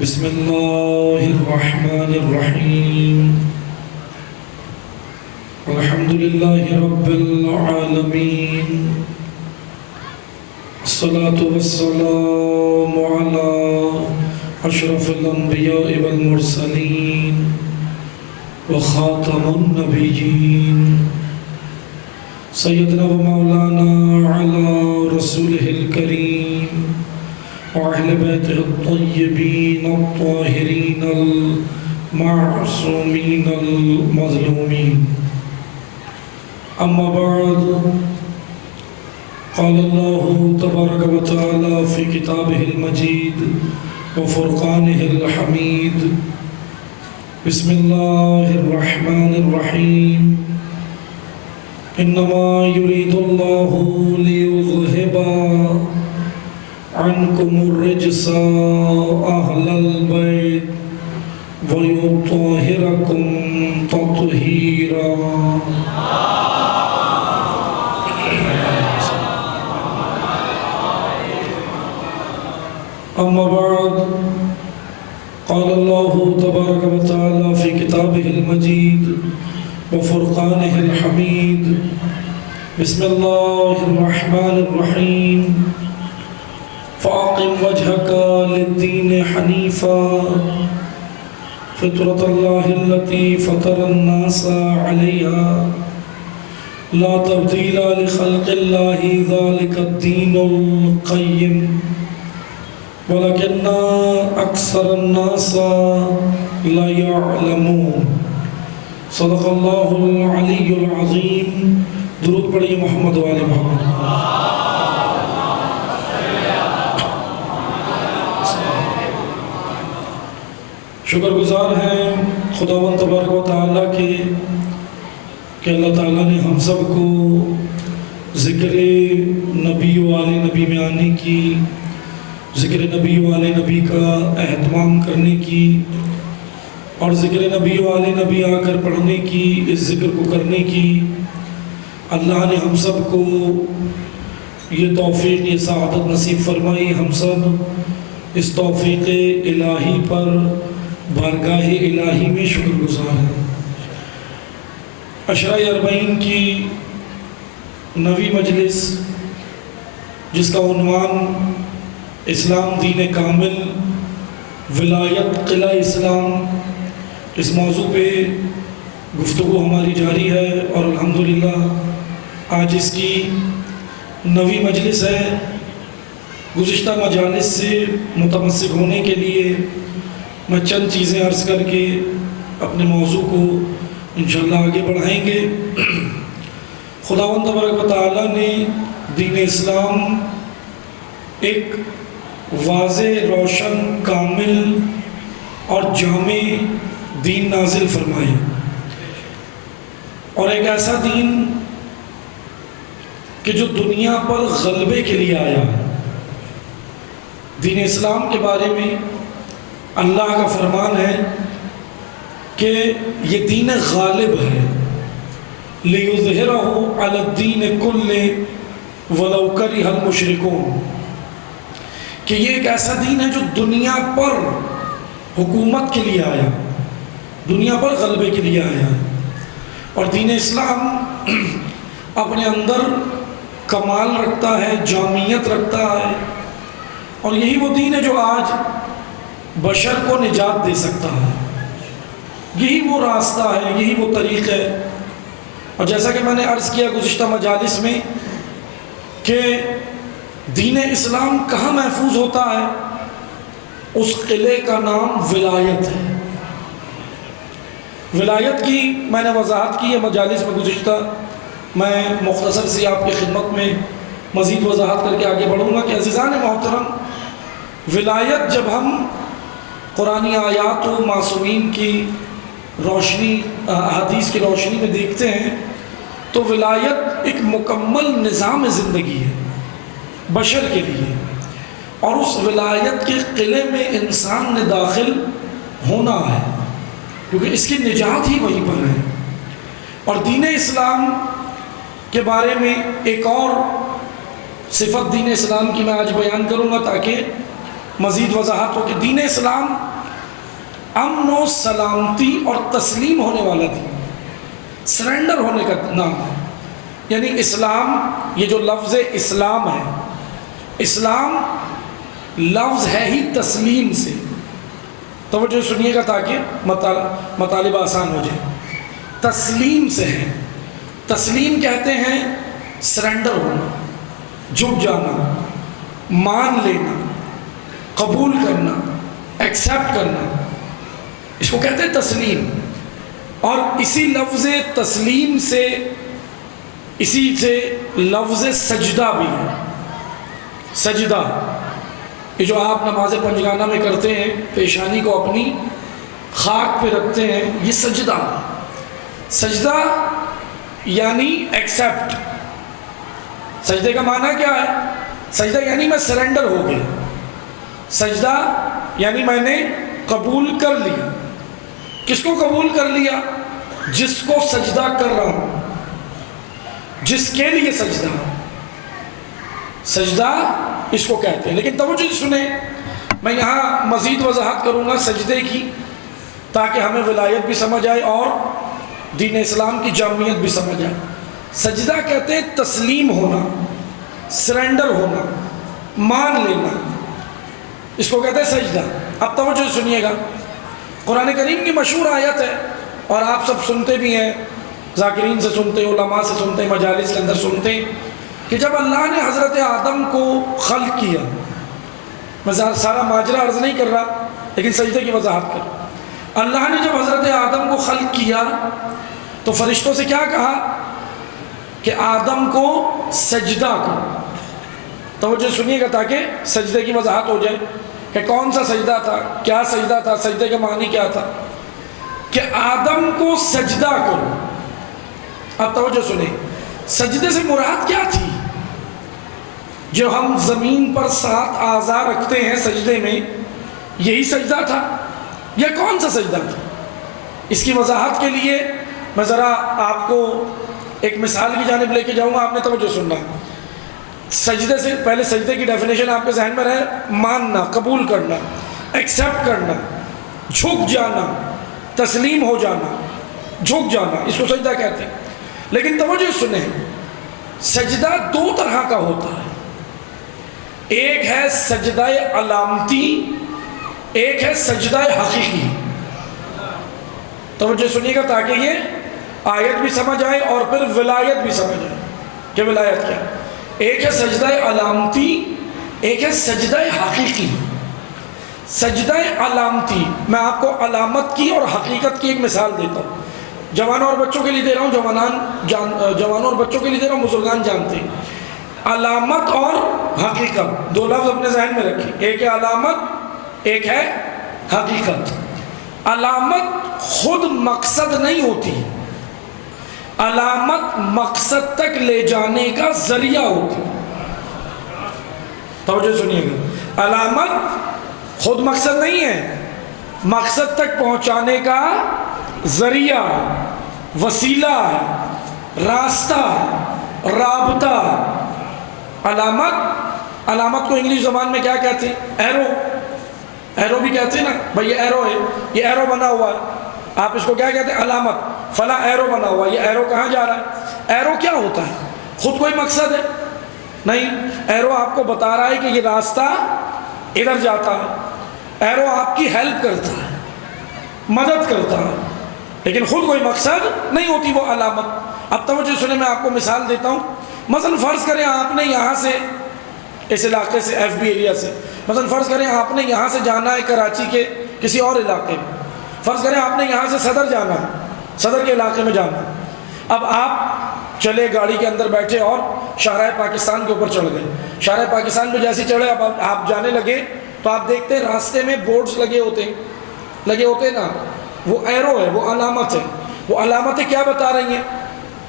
بسم اللہ الرحمن الرحیم الحمد للہ رب العالمین الصلاة والسلام علی اشرف الانبیاء والمرسلین وخاتم النبیین سیدنا و مولانا علی رسولہ الکریم وأهل بيته الطيبين الطاهرين المعصومين المظلومين أما بعد قال الله تبارك وتعالى في كتابه المجيد وفرقانه الحميد بسم الله الرحمن الرحيم إنما يريد الله ليذهب عنكم الرجس أهل البيت ويطهركم تطهيرا أما بعد قال الله تبارك وتعالى في كتابه المجيد وفرقانه الحميد بسم الله الرحمن الرحيم فأقم وجهك للدين حنيفا فطرة الله التي فطر الناس عليها لا تبديل لخلق الله ذلك الدين القيم ولكن أكثر الناس لا يعلمون صدق الله العلي العظيم درود پڑھیے محمد و آل محمد. شکر گزار ہیں خداوند تبارک و تعالیٰ کے کہ اللہ تعالیٰ نے ہم سب کو ذکر نبی و آل نبی میں آنے کی، ذکر نبی و آل نبی کا اہتمام کرنے کی اور ذکر نبی و آل نبی آ کر پڑھنے کی، اس ذکر کو کرنے کی اللہ نے ہم سب کو یہ توفیق، یہ سعادت نصیب فرمائی. ہم سب اس توفیق الہی پر بارگاہ الہی میں شکر گزار ہیں. عشرہ اربعین کی 9ویں مجلس جس کا عنوان اسلام دین کامل ولایت قلعہ اسلام، اس موضوع پہ گفتگو ہماری جاری ہے اور الحمدللہ آج اس کی 9ویں مجلس ہے. گزشتہ مجالس سے متمسک ہونے کے لیے میں چند چیزیں عرض کر کے اپنے موضوع کو انشاءاللہ آگے بڑھائیں گے. خداوند تبارک و تعالیٰ نے دین اسلام ایک واضح، روشن، کامل اور جامع دین نازل فرمائے اور ایک ایسا دین کہ جو دنیا پر غلبے کے لیے آیا ہے. دین اسلام کے بارے میں اللہ کا فرمان ہے کہ یہ دین غالب ہے. لِيُظْهِرَهُ عَلَى الدِّينِ كُلِّ وَلَوْ كَرِهَ الْمُشْرِكُونَ کہ یہ ایک ایسا دین ہے جو دنیا پر حکومت کے لیے آیا، دنیا پر غلبے کے لیے آیا. اور دین اسلام اپنے اندر کمال رکھتا ہے، جامعیت رکھتا ہے اور یہی وہ دین ہے جو آج بشر کو نجات دے سکتا ہے. یہی وہ راستہ ہے، یہی وہ طریق ہے. اور جیسا کہ میں نے عرض کیا گزشتہ مجالس میں کہ دین اسلام کہاں محفوظ ہوتا ہے؟ اس قلعے کا نام ولایت ہے. ولایت کی میں نے وضاحت کی ہے مجالس میں گزشتہ. میں مختصر سی آپ کی خدمت میں مزید وضاحت کر کے آگے بڑھوں گا کہ عزیزان محترم، ولایت جب ہم قرآنی آیات و معصومین کی روشنی، احادیث کی روشنی میں دیکھتے ہیں تو ولایت ایک مکمل نظام زندگی ہے بشر کے لیے. اور اس ولایت کے قلعے میں انسان نے داخل ہونا ہے کیونکہ اس کی نجات ہی وہیں پر ہے. اور دین اسلام کے بارے میں ایک اور صفت دین اسلام کی میں آج بیان کروں گا تاکہ مزید وضاحت ہو کہ دین اسلام امن و سلامتی اور تسلیم ہونے والا دین، سرنڈر ہونے کا نام ہے۔ یعنی اسلام، یہ جو لفظ اسلام ہے، اسلام لفظ ہے ہی تسلیم سے۔ توجہ سنیے گا تاکہ مطالبہ آسان ہو جائے۔ تسلیم سے ہے، تسلیم کہتے ہیں سرنڈر ہونا، جھک جانا، مان لینا، قبول کرنا، ایکسیپٹ کرنا، اس کو کہتے ہیں تسلیم۔ اور اسی لفظ تسلیم سے، اسی سے لفظ سجدہ بھی ہے۔ سجدہ، یہ جو آپ نماز پنجگانہ میں کرتے ہیں، پیشانی کو اپنی خاک پہ رکھتے ہیں، یہ سجدہ۔ سجدہ یعنی ایکسیپٹ۔ سجدے کا معنی کیا ہے؟ سجدہ یعنی میں سرنڈر ہو گیا، سجدہ یعنی میں نے قبول کر لیا۔ کس کو قبول کر لیا؟ جس کو سجدہ کر رہا ہوں، جس کے لیے سجدہ۔ سجدہ اس کو کہتے ہیں۔ لیکن توجہ سنیں، میں یہاں مزید وضاحت کروں گا سجدے کی، تاکہ ہمیں ولایت بھی سمجھ آئے اور دین اسلام کی جامعیت بھی سمجھ آئے۔ سجدہ کہتے ہیں تسلیم ہونا، سرنڈر ہونا، مان لینا، اس کو کہتے ہیں سجدہ۔ اب توجہ سنیے گا، قرآن کریم کی مشہور آیت ہے اور آپ سب سنتے بھی ہیں، ذاکرین سے سنتے، علماء سے سنتے، مجالس کے اندر سنتے، کہ جب اللہ نے حضرت آدم کو خلق کیا، میں سارا ماجرا عرض نہیں کر رہا لیکن سجدے کی وضاحت کر، اللہ نے جب حضرت آدم کو خلق کیا تو فرشتوں سے کیا کہا کہ آدم کو سجدہ کرو۔ توجہ سنیے گا تاکہ سجدے کی وضاحت ہو جائے کہ کون سا سجدہ تھا، کیا سجدہ تھا، سجدے کا معنی کیا تھا، کہ آدم کو سجدہ کرو۔ اب توجہ سنیں، سجدے سے مراد کیا تھی؟ جو ہم زمین پر 7 اعضاء رکھتے ہیں سجدے میں، یہی سجدہ تھا یا کون سا سجدہ تھا؟ اس کی وضاحت کے لیے میں ذرا آپ کو ایک مثال کی جانب لے کے جاؤں گا، آپ نے توجہ سننا۔ سجدے سے پہلے سجدے کی ڈیفینیشن آپ کے ذہن میں رہے، ماننا، قبول کرنا، ایکسیپٹ کرنا، جھک جانا، تسلیم ہو جانا، جھک جانا، اس کو سجدہ کہتے ہیں۔ لیکن توجہ سنیں، سجدہ 2 طرح کا ہوتا ہے، ایک ہے سجدہ علامتی، ایک ہے سجدہ حقیقی۔ توجہ سنیے گا تاکہ یہ آیت بھی سمجھ آئے اور پھر ولایت بھی سمجھ آئے کہ ولایت کیا۔ ایک ہے سجدہ علامتی، ایک ہے سجدہ حقیقی۔ سجدہ علامتی، میں آپ کو علامت کی اور حقیقت کی ایک مثال دیتا ہوں، جوانوں اور بچوں کے لیے دے رہا ہوں، جوانوں اور بچوں کے لیے دے رہا ہوں، بزرگان جانتے ہیں۔ علامت اور حقیقت، 2 لفظ اپنے ذہن میں رکھیں، ایک ہے علامت، ایک ہے حقیقت۔ علامت خود مقصد نہیں ہوتی، علامت مقصد تک لے جانے کا ذریعہ ہوتی۔ توجہ سنیے گا، علامت خود مقصد نہیں ہے، مقصد تک پہنچانے کا ذریعہ، وسیلہ، راستہ، رابطہ۔ علامت کو انگلش زبان میں کیا کہتے ہیں؟ ایرو بھی کہتے ہیں نا، بھائی یہ ایرو ہے، یہ ایرو بنا ہوا ہے، آپ اس کو کیا کہتے ہیں؟ علامت، فلاں ایرو بنا ہوا ہے، یہ ایرو کہاں جا رہا ہے؟ ایرو کیا ہوتا ہے؟ خود کوئی مقصد ہے نہیں، ایرو آپ کو بتا رہا ہے کہ یہ راستہ ادھر جاتا ہے، ایرو آپ کی ہیلپ کرتا ہے، مدد کرتا ہے، لیکن خود کوئی مقصد نہیں ہوتی وہ علامت۔ اب توجہ سنیں، میں آپ کو مثال دیتا ہوں۔ مثلا فرض کریں آپ نے یہاں سے، اس علاقے سے، ایف بی ایریا سے، مثلا فرض کریں آپ نے یہاں سے جانا ہے کراچی کے کسی اور علاقے میں، فرض کریں آپ نے یہاں سے صدر جانا ہے، صدر کے علاقے میں جانا ہے۔ اب آپ چلے گاڑی کے اندر بیٹھے اور شاہراہ پاکستان کے اوپر چڑھ گئے، شاہراہ پاکستان پہ جیسے چڑھے، اب آپ جانے لگے تو آپ دیکھتے ہیں راستے میں بورڈز لگے ہوتے ہیں نا، وہ ایرو ہے، وہ علامت ہے۔ وہ علامتیں کیا بتا رہی ہیں؟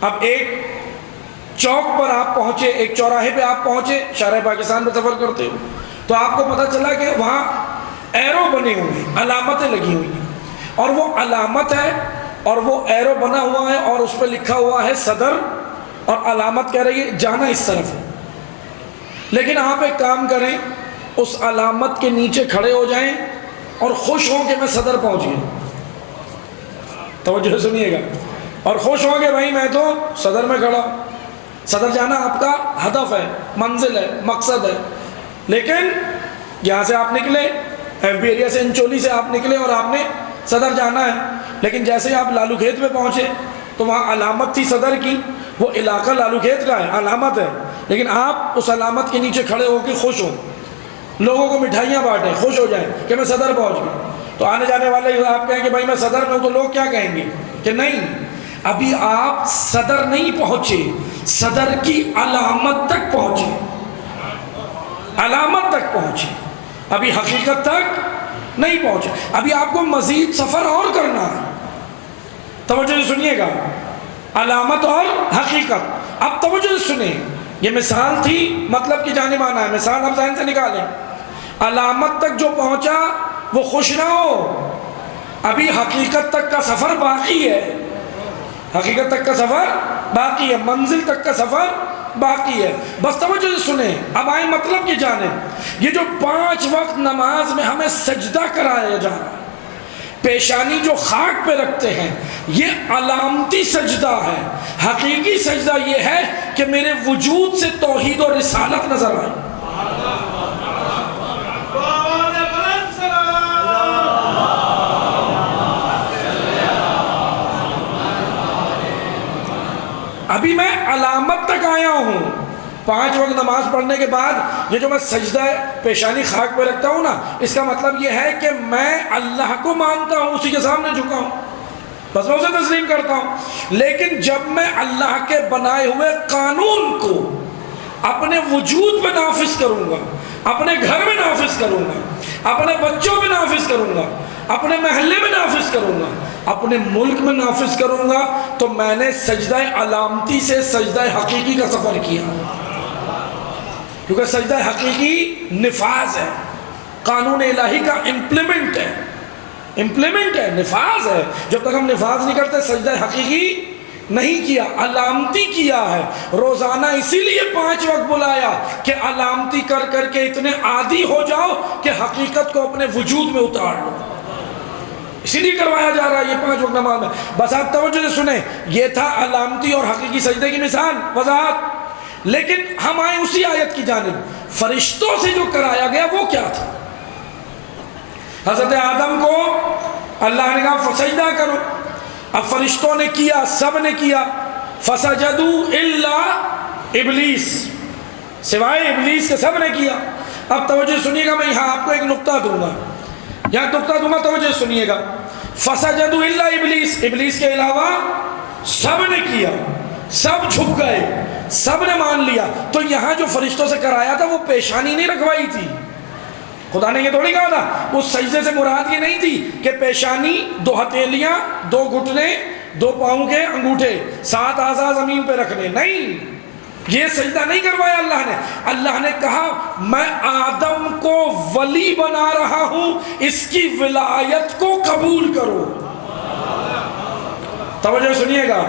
اب ایک چوک پر آپ پہنچے، ایک چوراہے پہ آپ پہنچے، شاہراہ پاکستان پہ سفر کرتے ہو تو آپ کو پتہ چلا کہ وہاں ایرو بنے ہوئے ہیں، علامتیں لگی ہوئی ہیں، اور وہ علامت ہے اور وہ ایرو بنا ہوا ہے اور اس پہ لکھا ہوا ہے صدر، اور علامت کہہ رہی ہے جانا اس طرف ہے۔ لیکن آپ ایک کام کریں، اس علامت کے نیچے کھڑے ہو جائیں اور خوش ہوں کہ میں صدر پہنچ گیا. توجہ سنیے گا. اور خوش ہوں کہ بھائی میں تو صدر میں کھڑا. صدر جانا آپ کا ہدف ہے، منزل ہے، مقصد ہے. لیکن یہاں سے آپ نکلے، ایف بی ایریا سے، انچولی سے آپ نکلے اور آپ نے صدر جانا ہے. لیکن جیسے ہی آپ لالو کھیت پہ پہنچے تو وہاں علامت تھی صدر کی. وہ علاقہ لالو کھیت کا ہے، علامت ہے، لیکن آپ اس علامت کے نیچے کھڑے ہو کے خوش ہوں، لوگوں کو مٹھائیاں بانٹیں، خوش ہو جائیں کہ میں صدر پہنچ گیا. تو آنے جانے والے آپ کہیں کہ بھائی میں صدر میں ہوں، تو لوگ کیا کہیں گے کہ نہیں، ابھی آپ صدر نہیں پہنچے، صدر کی علامت تک پہنچے، علامت تک پہنچے، ابھی حقیقت تک نہیں پہنچے. ابھی آپ کو مزید سفر اور کرنا ہے. توجہ سے سنیے گا، علامت اور حقیقت. اب توجہ سے سنیں، یہ مثال تھی، مطلب کی جانب آنا ہے. مثال آپ ذہن سے نکالیں. علامت تک جو پہنچا وہ خوش نہ ہو، ابھی حقیقت تک کا سفر باقی ہے. حقیقت تک کا سفر باقی ہے، منزل تک کا سفر باقی ہے. بس توجہ سے سنیں. اب آئیں مطلب کی جانب. یہ جو 5 وقت نماز میں ہمیں سجدہ کرایا جا رہا ہے، پیشانی جو خاک پہ رکھتے ہیں، یہ علامتی سجدہ ہے. حقیقی سجدہ یہ ہے کہ میرے وجود سے توحید اور رسالت نظر آئے. ابھی میں علامت تک آیا ہوں. 5 وقت نماز پڑھنے کے بعد یہ جو میں سجدہ پیشانی خاک پہ رکھتا ہوں نا، اس کا مطلب یہ ہے کہ میں اللہ کو مانتا ہوں، اسی کے سامنے جھکا ہوں، بس میں اسے تسلیم کرتا ہوں. لیکن جب میں اللہ کے بنائے ہوئے قانون کو اپنے وجود پہ نافذ کروں گا، اپنے گھر میں نافذ کروں گا، اپنے بچوں میں نافذ کروں گا، اپنے محلے میں نافذ کروں گا، اپنے ملک میں نافذ کروں گا، تو میں نے سجدہ علامتی سے سجدہ حقیقی کا سفر کیا. کیونکہ سجدہ حقیقی نفاذ ہے، قانون الہی کا امپلیمنٹ ہے، نفاذ ہے. جب تک ہم نفاذ نہیں کرتے سجدہ حقیقی نہیں کیا، علامتی کیا ہے. روزانہ اسی لیے 5 وقت بلایا کہ علامتی کر کر کے اتنے عادی ہو جاؤ کہ حقیقت کو اپنے وجود میں اتار لو. اسی لیے کروایا جا رہا ہے یہ 5 وقت نماز میں. بس آپ توجہ سے سنیں، یہ تھا علامتی اور حقیقی سجدے کی مثال، وضاحت. لیکن ہم آئیں اسی آیت کی جانب. فرشتوں سے جو کرایا گیا وہ کیا تھا؟ حضرت آدم کو اللہ نے کہا سجدہ کرو. اب فرشتوں نے کیا، سب نے کیا. فسجدوا الا ابلیس، سوائے ابلیس کے سب نے کیا. اب توجہ سنیے گا، میں یہاں آپ کو ایک نقطہ دوں گا، توجہ سنیے گا. فسجدوا الا ابلیس، ابلیس کے علاوہ سب نے کیا، سب جھک گئے، سب نے مان لیا. تو یہاں جو فرشتوں سے کرایا تھا وہ پیشانی نہیں رکھوائی تھی. خدا نے یہ تھوڑی کہا تھا. اس سجدے سے مراد یہ نہیں تھی کہ پیشانی، 2 ہتھیلیاں، 2 گھٹنے، 2 پاؤں کے انگوٹھے، 7 اعضاء زمین پہ رکھنے. نہیں، یہ سجدہ نہیں کروایا اللہ نے. اللہ نے کہا میں آدم کو ولی بنا رہا ہوں، اس کی ولایت کو قبول کرو. توجہ سنیے گا.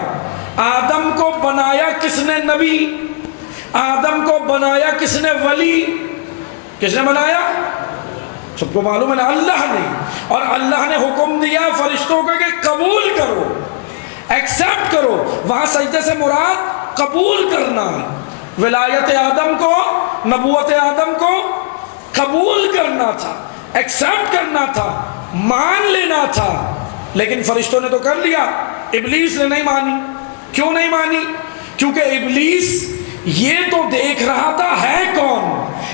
آدم کو بنایا کس نے؟ نبی. آدم کو بنایا کس نے؟ ولی. کس نے بنایا؟ سب کو معلوم ہے نا، اللہ نے. اور اللہ نے حکم دیا فرشتوں کا کہ قبول کرو، ایکسپٹ کرو. وہاں سجدے سے مراد قبول کرنا ہے. ولایت آدم کو، نبوت آدم کو قبول کرنا تھا، ایکسپٹ کرنا تھا، مان لینا تھا. لیکن فرشتوں نے تو کر لیا، ابلیس نے نہیں مانی. کیوں نہیں مانی؟ کیونکہ ابلیس یہ تو دیکھ رہا تھا ہے کون،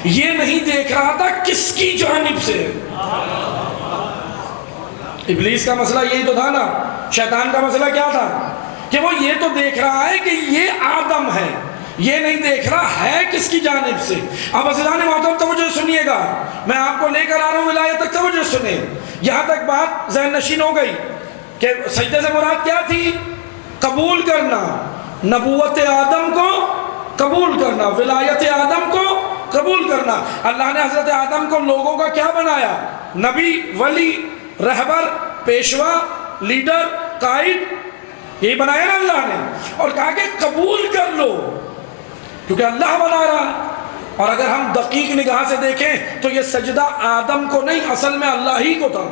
یہ نہیں دیکھ رہا تھا کس کی جانب سے. ابلیس کا مسئلہ یہی تو تھا نا. شیطان کا مسئلہ کیا تھا؟ کہ وہ یہ تو دیکھ رہا ہے کہ یہ آدم ہے، یہ نہیں دیکھ رہا ہے کس کی جانب سے. اب عزیزان محترم توجہ سنیے گا، میں آپ کو لے کر آ رہا ہوں ولایت تک. توجہ سنیں. یہاں تک بات ذہن نشین ہو گئی کہ سجدے سے مراد کیا تھی؟ قبول کرنا، نبوت آدم کو قبول کرنا، ولایت آدم کو قبول کرنا. اللہ نے حضرت آدم کو لوگوں کا کیا بنایا؟ نبی، ولی، رہبر، پیشوا، لیڈر، قائد، یہی بنایا نا اللہ نے. اور کہا کہ قبول کر لو، کیونکہ اللہ بنا رہا. اور اگر ہم دقیق نگاہ سے دیکھیں تو یہ سجدہ آدم کو نہیں، اصل میں اللہ ہی کو تھا،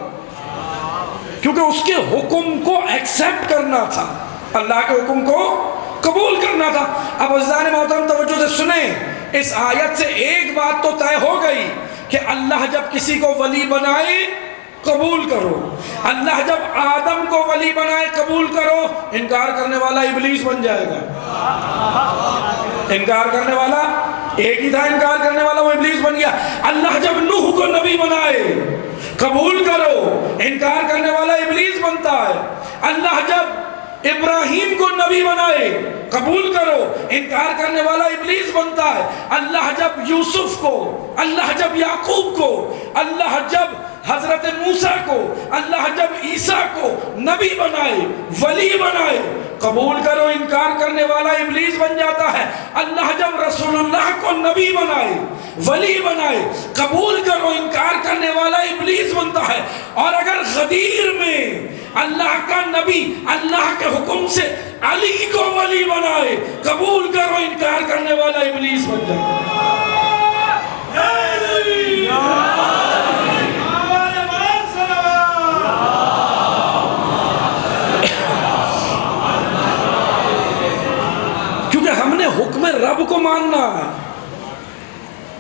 کیونکہ اس کے حکم کو ایکسیپٹ کرنا تھا، اللہ کے حکم کو قبول کرنا تھا۔ اب عزیزان محترم توجہ سے سنیں، اس آیت سے ایک بات تو طے ہو گئی کہ اللہ جب کسی کو ولی بنائے قبول کرو، اللہ جب آدم کو ولی بنائے قبول کرو، انکار کرنے والا ابلیس بن جائے گا۔ انکار کرنے والا ایک ہی تھا، انکار کرنے والا وہ ابلیس بن گیا۔ اللہ جب نوح کو نبی بنائے قبول کرو، انکار کرنے والا ابلیس بنتا ہے۔ اللہ جب ابراہیم کو نبی بنائے قبول کرو، انکار کرنے والا ابلیس بنتا ہے۔ اللہ جب یوسف کو، اللہ جب یعقوب کو، اللہ جب حضرت موسیٰ کو، اللہ جب عیسیٰ کو نبی بنائے، ولی بنائے، قبول کرو، انکار کرنے والا ابلیس بن جاتا ہے۔ اللہ جب رسول اللہ کو نبی بنائے، ولی بنائے، قبول کرو، انکار کرنے والا ابلیس بنتا ہے۔ اور اگر غدیر میں اللہ کا نبی اللہ کے حکم سے علی کو ولی بنائے، قبول کرو، انکار کرنے والا ابلیس بن جائے۔ کیونکہ ہم نے حکم رب کو ماننا ہے۔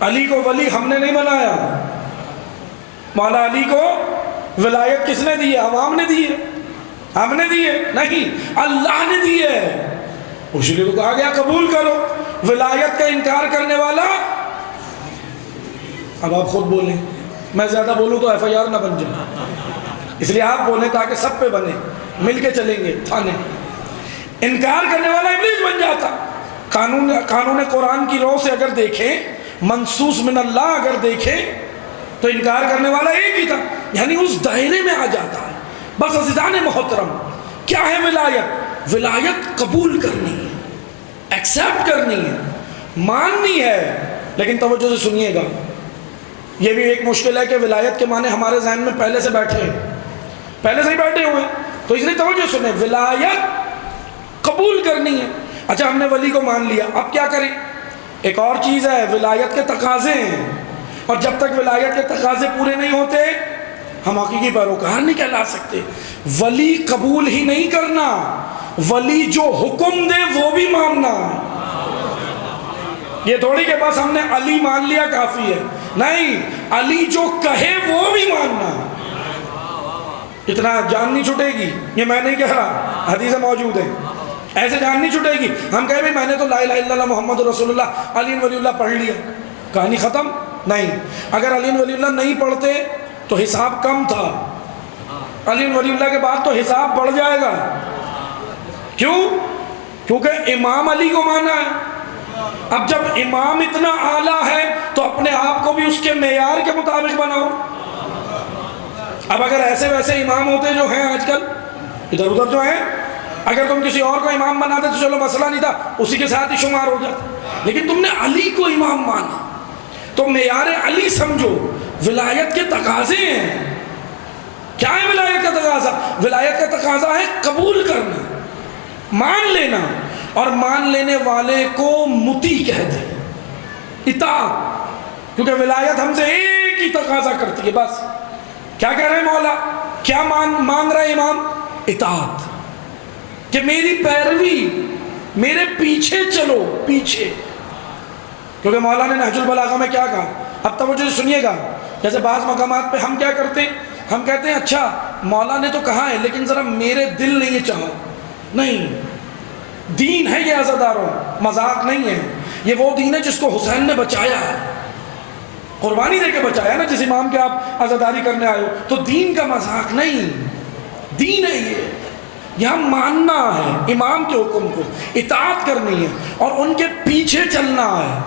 علی کو ولی ہم نے نہیں بنایا۔ مولا علی کو ولایت کس نے دی ہے؟ عوام نے دی ہے، ہم نے دی ہے نہیں، اللہ نے دی ہے۔ اس لیے تو کہا گیا قبول کرو۔ ولایت کا انکار کرنے والا، اب آپ خود بولیں، میں زیادہ بولوں تو ایف آئی آر نہ بن جائے، اس لیے آپ بولیں تاکہ سب پہ بنے، مل کے چلیں گے تھانے۔ انکار کرنے والا ابلیس بن جاتا۔ قانون قرآن کی رو سے اگر دیکھیں، منصوص من اللہ اگر دیکھیں تو انکار کرنے والا ایک ہی تھا، یعنی اس دائرے میں آ جاتا ہے۔ بس عزیزان محترم، کیا ہے ولایت؟ ولایت قبول کرنی ہے، ایکسیپٹ کرنی ہے، ماننی ہے۔ لیکن توجہ سے سنیے گا، یہ بھی ایک مشکل ہے کہ ولایت کے معنی ہمارے ذہن میں پہلے سے بیٹھے ہیں، پہلے سے ہی بیٹھے ہوئے ہیں، تو اس لیے توجہ سنیں، ولایت قبول کرنی ہے۔ اچھا ہم نے ولی کو مان لیا، اب کیا کریں؟ ایک اور چیز ہے، ولایت کے تقاضے ہیں، اور جب تک ولایت کے تقاضے پورے نہیں ہوتے ہم حقیقی پیروکار نہیں کہلا سکتے۔ ولی قبول ہی نہیں کرنا، ولی جو حکم دے وہ بھی ماننا۔ یہ تھوڑی کہ بس ہم نے علی مان لیا کافی ہے، نہیں، علی جو کہے وہ بھی ماننا۔ اتنا جان نہیں چھٹے گی، یہ میں نہیں کہہ رہا، حدیثیں موجود ہیں، ایسے جان نہیں چھٹے گی۔ ہم کہے بھی میں نے تو لا الہ الا اللہ محمد رسول اللہ علی ولی اللہ پڑھ لیا، کہانی ختم؟ نہیں۔ اگر علی ولی اللہ نہیں پڑھتے تو حساب کم تھا، علی ولی اللہ کے بعد تو حساب بڑھ جائے گا۔ کیوں؟ کیونکہ امام علی کو مانا ہے۔ اب جب امام اتنا اعلیٰ ہے تو اپنے آپ کو بھی اس کے معیار کے مطابق بناؤ۔ اب اگر ایسے ویسے امام ہوتے جو ہیں آج کل ادھر ادھر جو ہیں، اگر تم کسی اور کو امام بنا دے تو چلو مسئلہ نہیں تھا، اسی کے ساتھ ہی شمار ہو جاتا، لیکن تم نے علی کو امام مانا تو معیار علی سمجھو۔ ولایت کے تقاضے ہیں، کیا ہے ولایت کا تقاضا؟ ولایت کا تقاضا ہے قبول کرنا، مان لینا، اور مان لینے والے کو مطیع کہتے ہیں، اطاعت۔ کیونکہ ولایت ہم سے ایک ہی تقاضا کرتی ہے، بس کیا کہہ رہے ہیں مولا، کیا مانگ رہے ہیں امام؟ اطاعت، کہ میری پیروی، میرے پیچھے چلو، پیچھے۔ کیونکہ مولا نے نہج البلاغہ میں کیا کہا؟ اب توجہ سنیے گا، جیسے بعض مقامات پہ ہم کیا کرتے ہیں، ہم کہتے ہیں اچھا مولا نے تو کہا ہے لیکن ذرا میرے دل نے یہ چاہا۔ نہیں، دین ہے یہ عزاداروں، مذاق نہیں ہے، یہ وہ دین ہے جس کو حسین نے بچایا ہے، قربانی دے کے بچایا نا، جس امام کے آپ عزاداری کرنے آئے ہو، تو دین کا مذاق نہیں، دین ہے یہ، یہاں ماننا ہے امام کے حکم کو، اطاعت کرنی ہے اور ان کے پیچھے چلنا ہے۔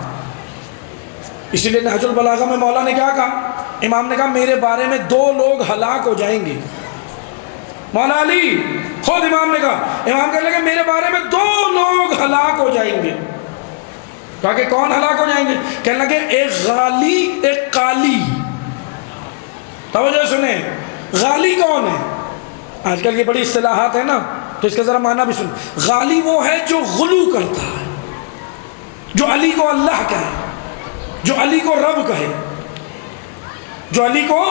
اسی لیے نہج البلاغہ میں مولا نے کیا کہا؟ امام نے کہا میرے بارے میں 2 لوگ ہلاک ہو جائیں گے۔ مولا علی خود امام نے کہا، امام کہنے لگے میرے بارے میں 2 لوگ ہلاک ہو جائیں گے۔ کہا کہ کون ہلاک ہو جائیں گے؟ کہنے لگے ایک غالی، ایک قالی۔ توجہ سنیں، غالی کون ہے؟ آج کل یہ بڑی اصطلاحات ہیں نا، تو اس کا ذرا معنی بھی سنیں۔ غالی وہ ہے جو غلو کرتا ہے، جو علی کو اللہ کہے، جو علی کو رب کہے، جو علی کو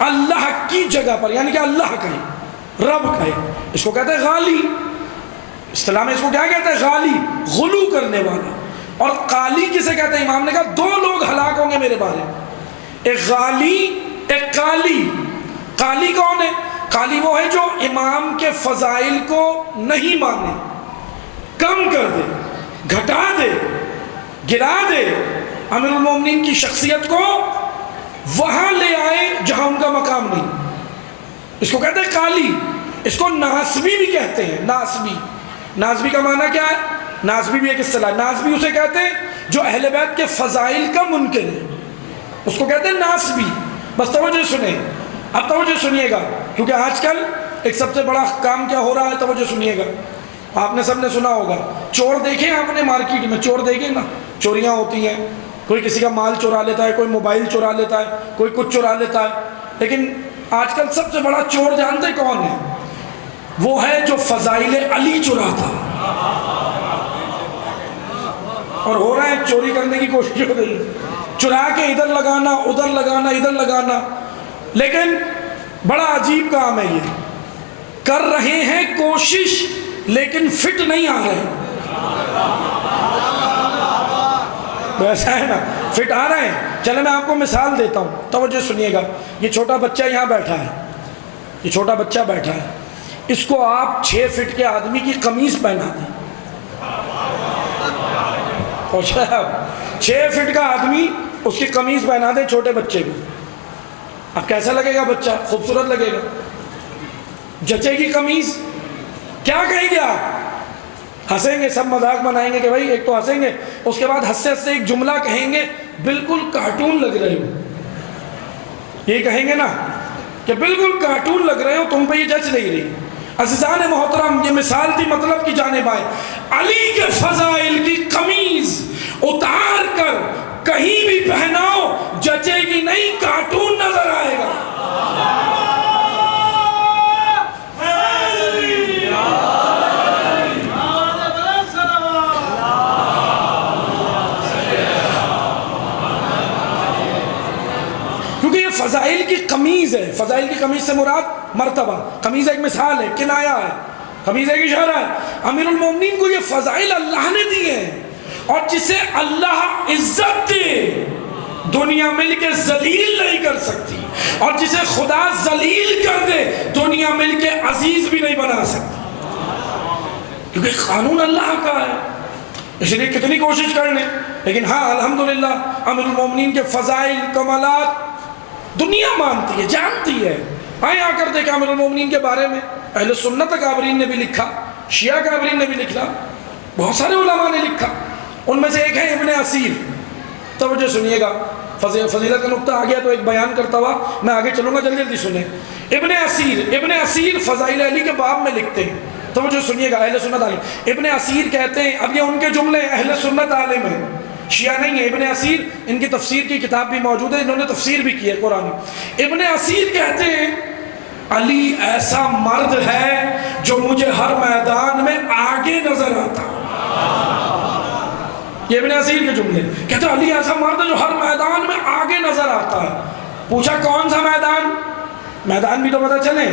اللہ کی جگہ پر یعنی کہ اللہ کہے، رب کہے، اس کو کہتے ہیں غالی. اصطلاح میں اس کو کیا کہتے ہیں؟ غالی، غلو کرنے والا. اور قالی کسے کہتے ہیں؟ امام نے کہا دو لوگ ہلاک ہوں گے میرے بارے میں، ایک غالی ایک قالی. قالی کون ہے؟ قالی وہ ہے جو امام کے فضائل کو نہیں مانے، کم کر دے، گھٹا دے، گرا دے، امیر المومنین کی شخصیت کو وہاں لے آئے جہاں ان کا مقام نہیں. اس کو کہتے ہیں قالی. اس کو ناسبی بھی کہتے ہیں. ناسبی، ناسبی کا معنی کیا ہے؟ ناسبی بھی ایک اصطلاح. ناسبی اسے کہتے ہیں جو اہل بیت کے فضائل کا منکر ہے، اس کو کہتے ہیں ناسبی. بس توجہ سنیں، اب توجہ سنیے گا، کیونکہ آج کل ایک سب سے بڑا کام کیا ہو رہا ہے، توجہ سنیے گا. آپ نے سب نے سنا ہوگا، چور دیکھیں آپ نے مارکیٹ میں، چور دیکھیں نا، چوریاں ہوتی ہیں، کوئی کسی کا مال چورا لیتا ہے، کوئی موبائل چورا لیتا ہے، کوئی کچھ چورا لیتا ہے. لیکن آج کل سب سے بڑا چور جانتے کون ہے؟ وہ ہے جو فضائل علی چراتا. اور ہو رہا ہے چوری کرنے کی کوشش ہو رہی ہے، چرا کے ادھر لگانا ادھر لگانا ادھر لگانا. لیکن بڑا عجیب کام ہے یہ، کر رہے ہیں کوشش لیکن فٹ نہیں آ رہے. ویسا ہے نا، فٹ آ رہے ہیں. چلے میں آپ کو مثال دیتا ہوں، توجہ سنیے گا. یہ چھوٹا بچہ یہاں بیٹھا ہے، یہ چھوٹا بچہ بیٹھا ہے، اس کو آپ 6 فٹ کے آدمی کی قمیض پہنا دیں. 6 فٹ کا آدمی اس کی قمیض پہنا دے چھوٹے بچے کو، اب کیسا لگے گا بچہ؟ خوبصورت لگے گا، جچے گی قمیض. کیا کہیں گے آپ؟ ہنسیں گے، سب مذاق بنائیں گے کہ بھائی ایک تو ہنسیں گے، اس کے بعد ہنستے ہنستے ایک جملہ کہیں گے، بالکل کارٹون لگ رہے ہو. یہ کہیں گے نا کہ بالکل کارٹون لگ رہے ہو، تم پہ یہ جچ نہیں رہی. عزیزان محترم، یہ مثال تھی مطلب کی جانب آئے. علی کے فضائل کی قمیض اتار کر کہیں بھی پہناؤ جچے گی نہیں، کارٹون نظر آئے گا. کیونکہ یہ فضائل کی قمیض ہے. فضائل کی قمیض سے مراد مرتبہ، قمیض ایک مثال ہے، کنایا ہے، قمیض ایک اشارہ ہے. امیر المومنین کو یہ فضائل اللہ نے دیے ہیں، اور جسے اللہ عزت دے دنیا مل کے ذلیل نہیں کر سکتی، اور جسے خدا ذلیل کر دے دنیا مل کے عزیز بھی نہیں بنا سکتی، کیونکہ قانون اللہ کا ہے. اس لیے کتنی کوشش کر لیں. لیکن ہاں الحمدللہ امیر المومنین کے فضائل کمالات دنیا مانتی ہے، جانتی ہے. آئیں آ کر دیکھیں امیر المومنین کے بارے میں اہل سنت اکابرین نے بھی لکھا، شیعہ اکابرین نے بھی لکھا، بہت سارے علماء نے لکھا. ان میں سے ایک ہے ابن اسیر. توجہ سنیے گا، فضیلت کا نقطہ آ گیا تو ایک بیان کرتا ہوا میں آگے چلوں گا، جلدی جلدی سنیں. ابن اسیر فضائل علی کے باب میں لکھتے ہیں. توجہ سنیے گا، اہل سنت عالم. ابن اسیر کہتے ہیں، اب یہ ان کے جملے اہل سنت عالم ہیں، شیعہ نہیں ہے. ابن اسیر ان کی تفسیر کی کتاب بھی موجود ہے، انہوں نے تفسیر بھی کی ہے قرآن. ابن اسیر کہتے ہیں علی ایسا مرد ہے جو مجھے ہر میدان میں آگے نظر آتا. یہ ابن اسیر کے جملے کہتے ہیں علی ایسا مرد ہے جو ہر میدان میں آگے نظر آتا ہے. پوچھا کون سا میدان؟ میدان بھی تو پتہ چلے.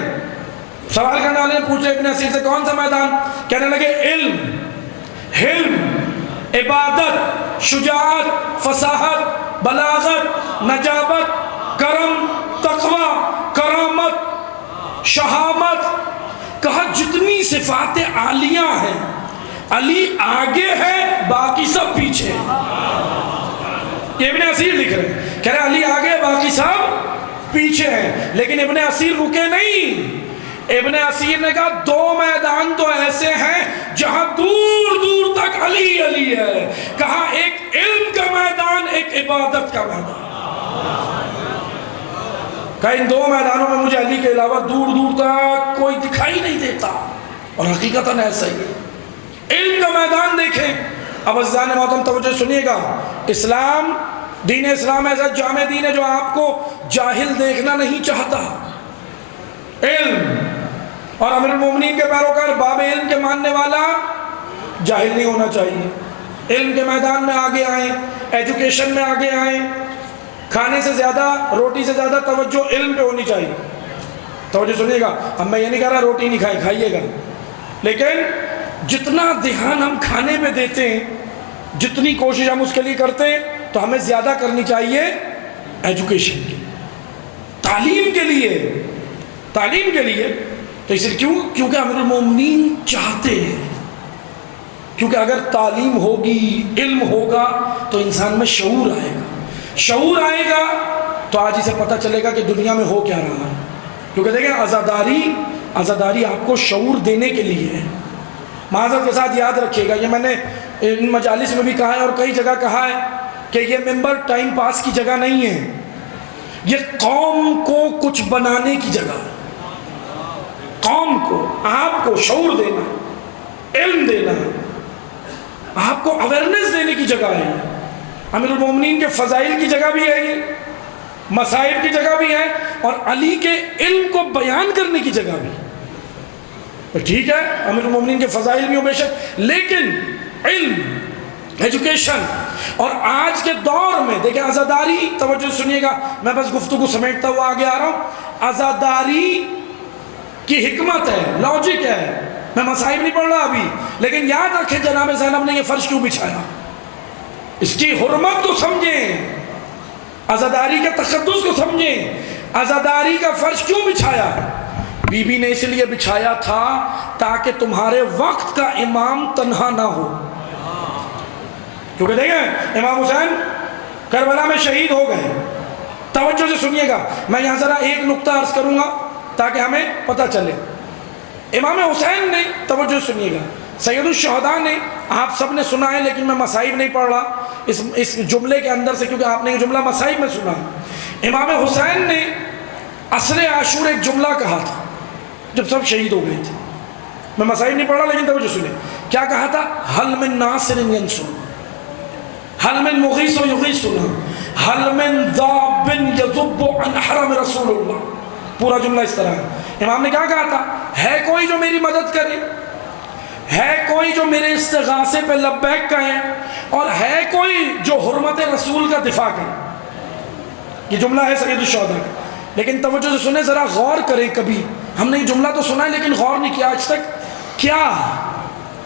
سوال کرنے والے نے پوچھا ابن اسیر سے کون سا میدان؟ کہنے لگے علم، حلم، عبادت، شجاعت، فصاحت، بلاغت، نجابت، کرم، تقوی، کرامت، شہامت. کہا جتنی صفات عالیہ ہیں علی آگے ہے، باقی سب پیچھے. یہ ابن اسیر لکھ رہے ہیں، کہہ رہے علی آگے باقی سب پیچھے ہیں. لیکن ابن اسیر رکے نہیں. ابن اسیر نے کہا 2 میدان تو ایسے ہیں جہاں دور دور تک علی علی ہے. کہا ایک علم کا میدان، ایک عبادت کا میدان. کہا ان 2 میدانوں میں مجھے علی کے علاوہ دور دور تک کوئی دکھائی نہیں دیتا. اور حقیقتاً ایسا ہی ہے. علم کا میدان دیکھیں. اب عزیزان محترم توجہ سنیے گا، اسلام، دین اسلام ایسا جامع دین ہے جو آپ کو جاہل دیکھنا نہیں چاہتا. علم، اور امیر المومنین کے پیروکار باب علم کے ماننے والا جاہل نہیں ہونا چاہیے. علم کے میدان میں آگے آئیں. ایجوکیشن میں آگے آئیں. کھانے سے زیادہ، روٹی سے زیادہ توجہ علم پہ ہونی چاہیے. توجہ سنیے گا، اب میں یہ نہیں کہہ رہا روٹی نہیں کھائیں، کھائیے گا، لیکن جتنا دھیان ہم کھانے پہ دیتے ہیں، جتنی کوشش ہم اس کے لیے کرتے ہیں، تو ہمیں زیادہ کرنی چاہیے ایجوکیشن کی، تعلیم کے لیے. تعلیم کے لیے تو اس لیے کیونکہ امیر المومنین چاہتے ہیں، کیونکہ اگر تعلیم ہوگی، علم ہوگا، تو انسان میں شعور آئے گا. شعور آئے گا تو آج اسے پتہ چلے گا کہ دنیا میں ہو کیا رہا ہے. کیونکہ دیکھیں عزاداری آپ کو شعور دینے کے لیے ہے. معذرت کے ساتھ یاد رکھیے گا، یہ میں نے ان مجالس میں بھی کہا ہے اور کئی جگہ کہا ہے کہ یہ ممبر ٹائم پاس کی جگہ نہیں ہے، یہ قوم کو کچھ بنانے کی جگہ ہے. قوم کو، آپ کو شعور دینا، علم دینا، آپ کو اویئرنیس دینے کی جگہ ہے. امیر المومنین کے فضائل کی جگہ بھی ہے، یہ مصائب کی جگہ بھی ہے، اور علی کے علم کو بیان کرنے کی جگہ بھی. ٹھیک ہے، امیر المومنین کے فضائل بھی ہو بے شک، لیکن علم، ایجوکیشن. اور آج کے دور میں دیکھیں عزاداری، توجہ سنیے گا، میں بس گفتگو سمیٹتا ہوا آگے آ رہا ہوں. عزاداری کی حکمت ہے، لاجک ہے. میں مصائب نہیں پڑھ رہا ابھی، لیکن یاد رکھیں جناب زینب نے یہ فرش کیوں بچھایا، اس کی حرمت کو سمجھیں، عزاداری کے تقدس کو سمجھیں. عزاداری کا فرش کیوں بچھایا؟ بی بی نے اس لیے بچھایا تھا تاکہ تمہارے وقت کا امام تنہا نہ ہو. کیونکہ دیکھیں امام حسین کربلا میں شہید ہو گئے. توجہ سے سنیے گا، میں یہاں ذرا ایک نقطہ عرض کروں گا تاکہ ہمیں پتہ چلے. امام حسین نے، توجہ سنیے گا، سید الشہداء نے، آپ سب نے سنا ہے لیکن میں مصائب نہیں پڑھ رہا اس جملے کے اندر سے، کیونکہ آپ نے یہ جملہ مصائب میں سنا. امام حسین نے عصر عاشور ایک جملہ کہا تھا جب سب شہید ہو گئے تھے. میں مصائب نہیں پڑھ رہا لیکن توجہ سنیں، کیا کہا تھا؟ حل من ناصر ینصر، حل من مغیث یغیثنا، حل من ذاب یذب عن حرم رسول اللہ. پورا جملہ اس طرح ہے. امام نے کیا کہا تھا؟ ہے کوئی جو میری مدد کرے، ہے کوئی جو میرے استغاثے پہ لبیک کہے، اور ہے کوئی جو حرمت رسول کا دفاع کرے. یہ جملہ ہے سید الشہداء کا. لیکن توجہ سے سنیں، ذرا غور کریں. کبھی ہم نے یہ جملہ تو سنا ہے لیکن غور نہیں کیا آج تک. کیا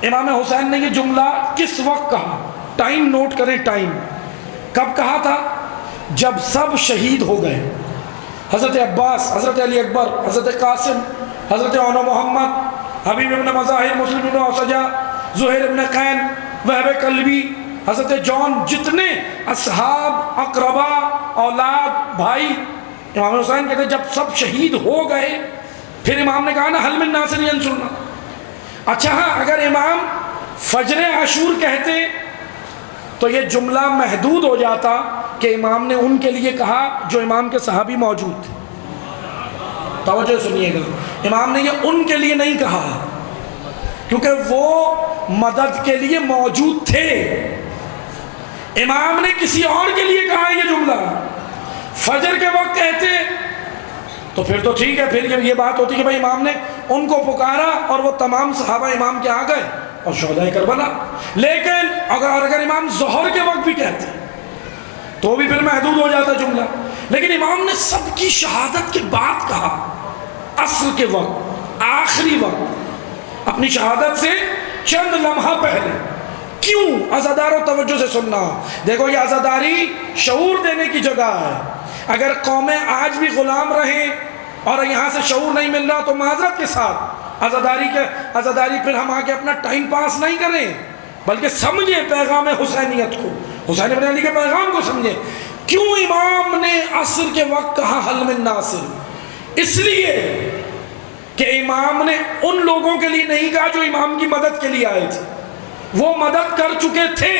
امام حسین نے یہ جملہ کس وقت کہا؟ ٹائم نوٹ کریں، ٹائم کب کہا تھا؟ جب سب شہید ہو گئے. حضرت عباس، حضرت علی اکبر، حضرت قاسم، حضرت عون محمد، حبیب ابن مظاہر، مسلم ابن عسجہ، زہیر ابن قین، وہب قلبی، حضرت جون، جتنے اصحاب، اقربا، اولاد، بھائی. امام حسین کہتے ہیں جب سب شہید ہو گئے پھر امام نے کہا نا حل من ناصر ینصرنا. اچھا ہاں، اگر امام فجر عاشور کہتے تو یہ جملہ محدود ہو جاتا کہ امام نے ان کے لیے کہا جو امام کے صحابی موجود تھے. توجہ سنیے گا، امام نے یہ ان کے لیے نہیں کہا کیونکہ وہ مدد کے لیے موجود تھے. امام نے کسی اور کے لیے کہا یہ جملہ. فجر کے وقت کہتے تو پھر تو ٹھیک ہے، پھر یہ بات ہوتی کہ بھائی امام نے ان کو پکارا اور وہ تمام صحابہ امام کے آ گئے اور شہداء کربلا. لیکن اگر امام ظہر کے وقت بھی کہتے تو بھی پھر محدود ہو جاتا جملہ. لیکن امام نے سب کی شہادت کے بعد کہا، عصر کے وقت، آخری وقت، اپنی شہادت سے چند لمحہ پہلے. کیوں؟ عزاداروں توجہ سے سننا. دیکھو یہ عزاداری شعور دینے کی جگہ ہے. اگر قومیں آج بھی غلام رہیں اور یہاں سے شعور نہیں مل رہا تو معذرت کے ساتھ عزاداری پھر ہم آگے اپنا ٹائم پاس نہیں کریں بلکہ سمجھیں پیغام حسینیت کو، حسین ابن علی کے پیغام کو سمجھیں. کیوں امام نے عصر کے وقت کہا حل من ناصر؟ اس لیے کہ امام نے ان لوگوں کے لیے نہیں کہا جو امام کی مدد کے لیے آئے تھے، وہ مدد کر چکے تھے.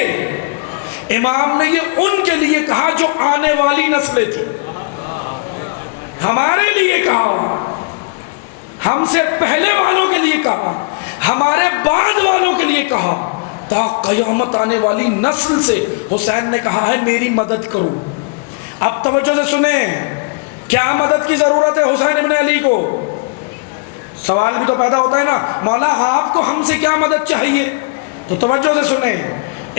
امام نے یہ ان کے لیے کہا جو آنے والی نسلیں تھیں. ہمارے لیے کہا، ہم سے پہلے والوں کے لیے کہا، ہمارے بعد والوں کے لیے کہا، تا قیامت آنے والی نسل سے حسین نے کہا ہے میری مدد کرو. اب توجہ سے سنیں، کیا مدد کی ضرورت ہے حسین ابن علی کو؟ سوال بھی تو پیدا ہوتا ہے نا، مولا آپ کو ہم سے کیا مدد چاہیے؟ تو توجہ سے سنیں،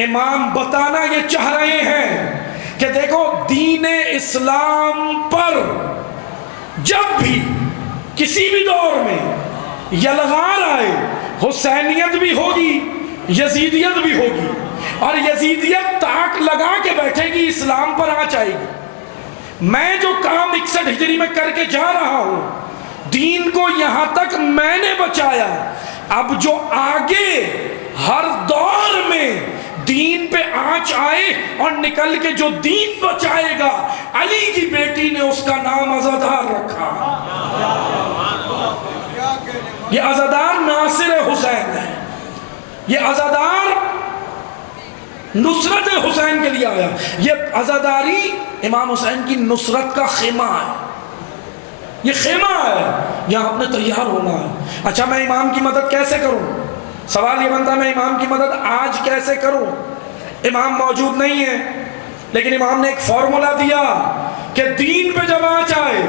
امام بتانا یہ چاہ رہے ہیں کہ دیکھو دین اسلام پر جب بھی کسی بھی دور میں یلغار آئے، حسینیت بھی ہوگی، یزیدیت بھی ہوگی، اور یزیدیت تاک لگا کے بیٹھے گی، اسلام پر آ جائے گی۔ میں جو کام 61 ہجری میں کر کے جا رہا ہوں، دین کو یہاں تک میں نے بچایا، اب جو آگے ہر دور میں دین پہ آنچ آئے اور نکل کے جو دین بچائے گا، علی کی بیٹی نے اس کا نام عزادار رکھا۔ یہ عزادار ناصر حسین ہے، یہ عزادار نصرت حسین کے لیے آیا۔ یہ عزاداری امام حسین کی نصرت کا خیمہ ہے، یہ خیمہ ہے، یہاں آپ نے تیار ہونا ہے۔ اچھا میں امام کی مدد کیسے کروں؟ سوال یہ بنتا ہے میں امام کی مدد آج کیسے کروں؟ امام موجود نہیں ہے، لیکن امام نے ایک فارمولا دیا کہ دین پہ جب آنچ آئے،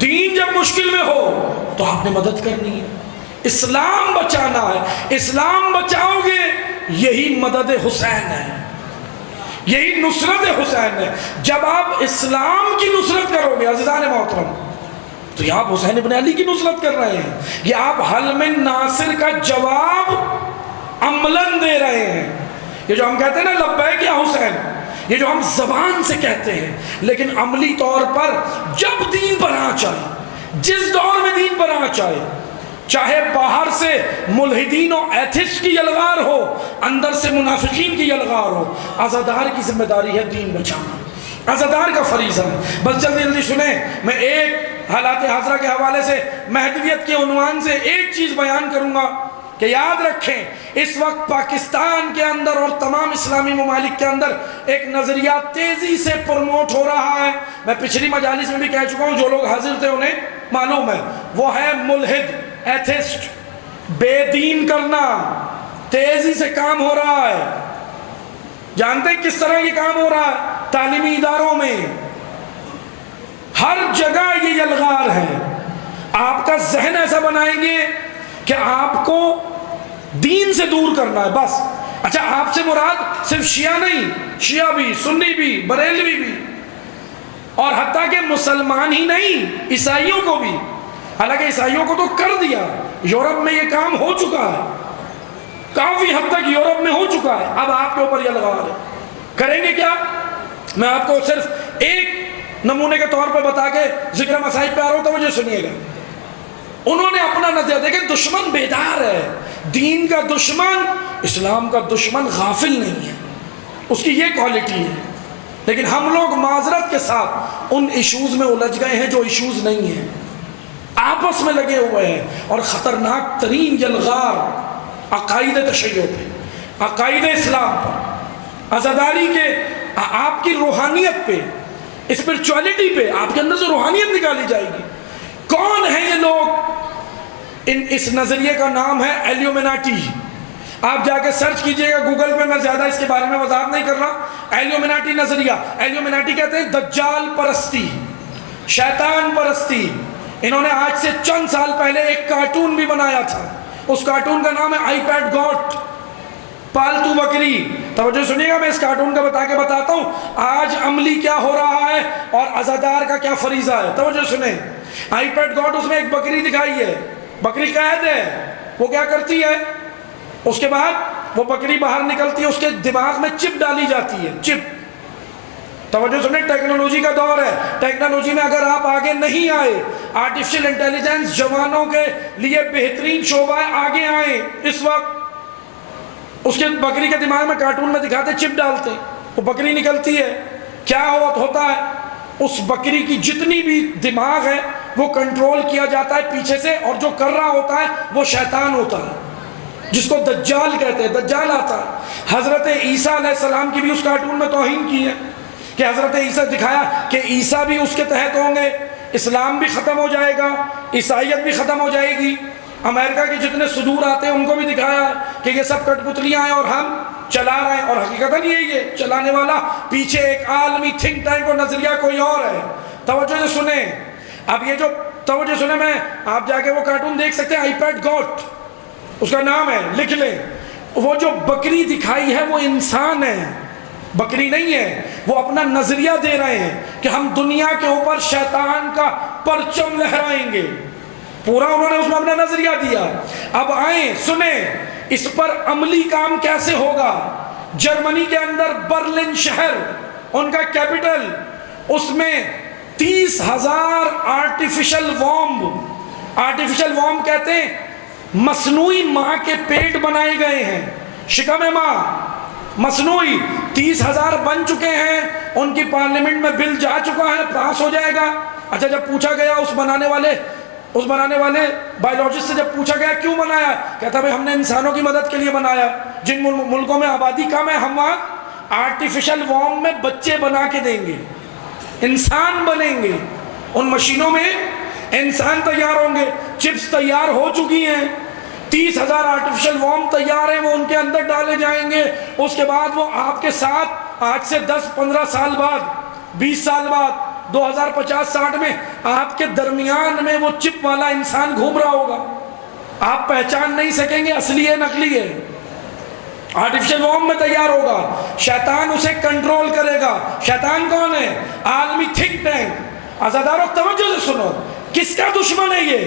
دین جب مشکل میں ہو تو آپ نے مدد کرنی ہے، اسلام بچانا ہے۔ اسلام بچاؤ گے، یہی مدد حسین ہے، یہی نصرت حسین ہے۔ جب آپ اسلام کی نصرت کرو گے عزیزان محترم، تو یہ آپ حسین ابن علی کی نصرت کر رہے ہیں، یہ آپ حل من ناصر کا جواب عملاً دے رہے ہیں۔ یہ جو ہم کہتے ہیں نا لبیک یا حسین، یہ جو ہم زبان سے کہتے ہیں، لیکن عملی طور پر جب دین پر آنچ آئے، جس دور میں دین پر آنچ آئے، چاہے باہر سے ملحدین و ایتھسٹ کی یلغار ہو، اندر سے منافقین کی یلغار ہو، عزادار کی ذمہ داری ہے دین بچانا، عزادار کا فریضہ ہے۔ بس جلدی جلدی سنیں، میں ایک حالات حاضرہ کے حوالے سے مہدویت کے عنوان سے ایک چیز بیان کروں گا کہ یاد رکھیں اس وقت پاکستان کے اندر اور تمام اسلامی ممالک کے اندر ایک نظریہ تیزی سے پروموٹ ہو رہا ہے۔ میں پچھلی مجالس میں بھی کہہ چکا ہوں، جو لوگ حاضر تھے انہیں معلوم ہے، وہ ہے ملحد، ایتھسٹ، بے دین کرنا، تیزی سے کام ہو رہا ہے۔ جانتے ہیں کس طرح یہ کام ہو رہا ہے؟ تعلیمی اداروں میں ہر جگہ یہ یلغار ہے۔ آپ کا ذہن ایسا بنائیں گے کہ آپ کو دین سے دور کرنا ہے بس۔ اچھا آپ سے مراد صرف شیعہ نہیں، شیعہ بھی، سنی بھی، بریلوی بھی، اور حتیٰ کہ مسلمان ہی نہیں، عیسائیوں کو بھی۔ حالانکہ عیسائیوں کو تو کر دیا، یورپ میں یہ کام ہو چکا ہے، کافی حد تک یورپ میں ہو چکا ہے، اب آپ کے اوپر یہ لگا ہے۔ کریں گے کیا؟ میں آپ کو صرف ایک نمونے کے طور پر بتا کے ذکر مسائل پہ آ رہا ہوں، توجہ سنیے گا۔ انہوں نے اپنا نظریہ دیکھیں، دشمن بیدار ہے، دین کا دشمن، اسلام کا دشمن غافل نہیں ہے، اس کی یہ کوالٹی ہے۔ لیکن ہم لوگ معذرت کے ساتھ ان ایشوز میں الجھ گئے ہیں جو ایشوز نہیں ہیں، آپس میں لگے ہوئے ہیں، اور خطرناک ترین یلغار عقائد تشیع پہ، عقائد اسلام پر، عزاداری کے، آپ کی روحانیت پہ، اسپرچولیٹی پہ، آپ کے اندر سے روحانیت نکالی جائے گی۔ کون ہیں یہ لوگ؟ اس نظریے کا نام ہے ایلیومیناٹی۔ آپ جا کے سرچ کیجئے گا گوگل پہ، میں زیادہ اس کے بارے میں وضاحت نہیں کر رہا۔ ایلیومیناٹی نظریہ، ایلیومیناٹی کہتے ہیں دجال پرستی، شیطان پرستی۔ انہوں نے آج سے چند سال پہلے ایک کارٹون بھی بنایا تھا، اس کارٹون کا نام ہے آئی پیڈ گاٹ، پالتو بکری۔ توجہ سنیے گا، میں اس کارٹون کا بتا کے بتاتا ہوں آج عملی کیا ہو رہا ہے اور عزادار کا کیا فریضہ ہے۔ توجہ سنیں، آئی پیڈ گاٹ، اس میں ایک بکری دکھائی ہے، بکری قید ہے، وہ کیا کرتی ہے؟ اس کے بعد وہ بکری باہر نکلتی ہے، اس کے دماغ میں چپ ڈالی جاتی ہے، چپ۔ توجہ سنیں، ٹیکنالوجی کا دور ہے، ٹیکنالوجی میں اگر آپ آگے نہیں آئے، آرٹیفیشل انٹیلیجنس جوانوں کے لیے بہترین شعبہ ہے، آگے آئیں اس وقت۔ اس کے بکری کے دماغ میں کارٹون میں دکھاتے چپ ڈالتے، وہ بکری نکلتی ہے، کیا ہوتا ہے؟ اس بکری کی جتنی بھی دماغ ہے وہ کنٹرول کیا جاتا ہے پیچھے سے، اور جو کر رہا ہوتا ہے وہ شیطان ہوتا ہے، جس کو دجال کہتے ہیں، دجال آتا ہے۔ حضرت عیسیٰ علیہ السلام کی بھی اس کارٹون میں توہین کی ہے کہ حضرت عیسیٰ دکھایا کہ عیسیٰ بھی اس کے تحت ہوں گے، اسلام بھی ختم ہو جائے گا، عیسائیت بھی ختم ہو جائے گی۔ امریکہ کے جتنے صدور آتے ہیں ان کو بھی دکھایا کہ یہ سب کٹ پتلیاں ہیں اور ہم چلا رہے ہیں، اور حقیقتاً یہ چلانے والا پیچھے ایک عالمی تھنک ٹینک اور نظریہ کوئی اور ہے۔ توجہ سے سنیں، اب یہ جو توجہ سنیں، میں آپ جا کے وہ کارٹون دیکھ سکتے ہیں، آئی پیڈ گاٹ اس کا نام ہے، لکھ لیں، وہ جو بکری دکھائی ہے وہ انسان ہے، بکری نہیں ہے. وہ اپنا نظریہ دے رہے ہیں کہ ہم دنیا کے اوپر شیطان کا پرچم لہرائیں گے. پورا انہوں نے اس میں اپنا نظریہ دیا. اب آئیں سنیں اس پر عملی کام کیسے ہوگا. جرمنی کے اندر برلن شہر ان کا کیپٹل، اس میں 30,000 آرٹیفیشل وارم کہتے ہیں مصنوعی ماں کے پیٹ بنائے گئے ہیں، شکم ماں مصنوعی. 30,000 بن چکے ہیں. ان کی پارلیمنٹ میں بل جا چکا ہے، پاس ہو جائے گا. اچھا جب پوچھا گیا اس بنانے والے بایولوجسٹ سے، جب پوچھا گیا کیوں بنایا، کہتا بھائی ہم نے انسانوں کی مدد کے لیے بنایا. جن ملکوں میں آبادی کم ہے ہم وہاں آرٹیفیشل وارم میں بچے بنا کے دیں گے، انسان بنیں گے. ان مشینوں میں انسان تیار ہوں گے. چپس تیار ہو چکی ہیں، 30,000 آرٹیفیشل وارم تیار ہیں، وہ ان کے اندر ڈالے جائیں گے. اس کے بعد وہ آپ کے ساتھ آج سے 10-15 سال بعد، 20 سال بعد، 2050-60 میں آپ کے درمیان میں وہ چپ والا انسان گھوم رہا ہوگا. آپ پہچان نہیں سکیں گے اصلی ہے نقلی ہے. آرٹیفیشل وارم میں تیار ہوگا. شیطان اسے کنٹرول کرے گا. شیطان کون ہے؟ عالمی تھنک ٹینک. عزادارو توجہ سے سنو، کس کا دشمن ہے یہ؟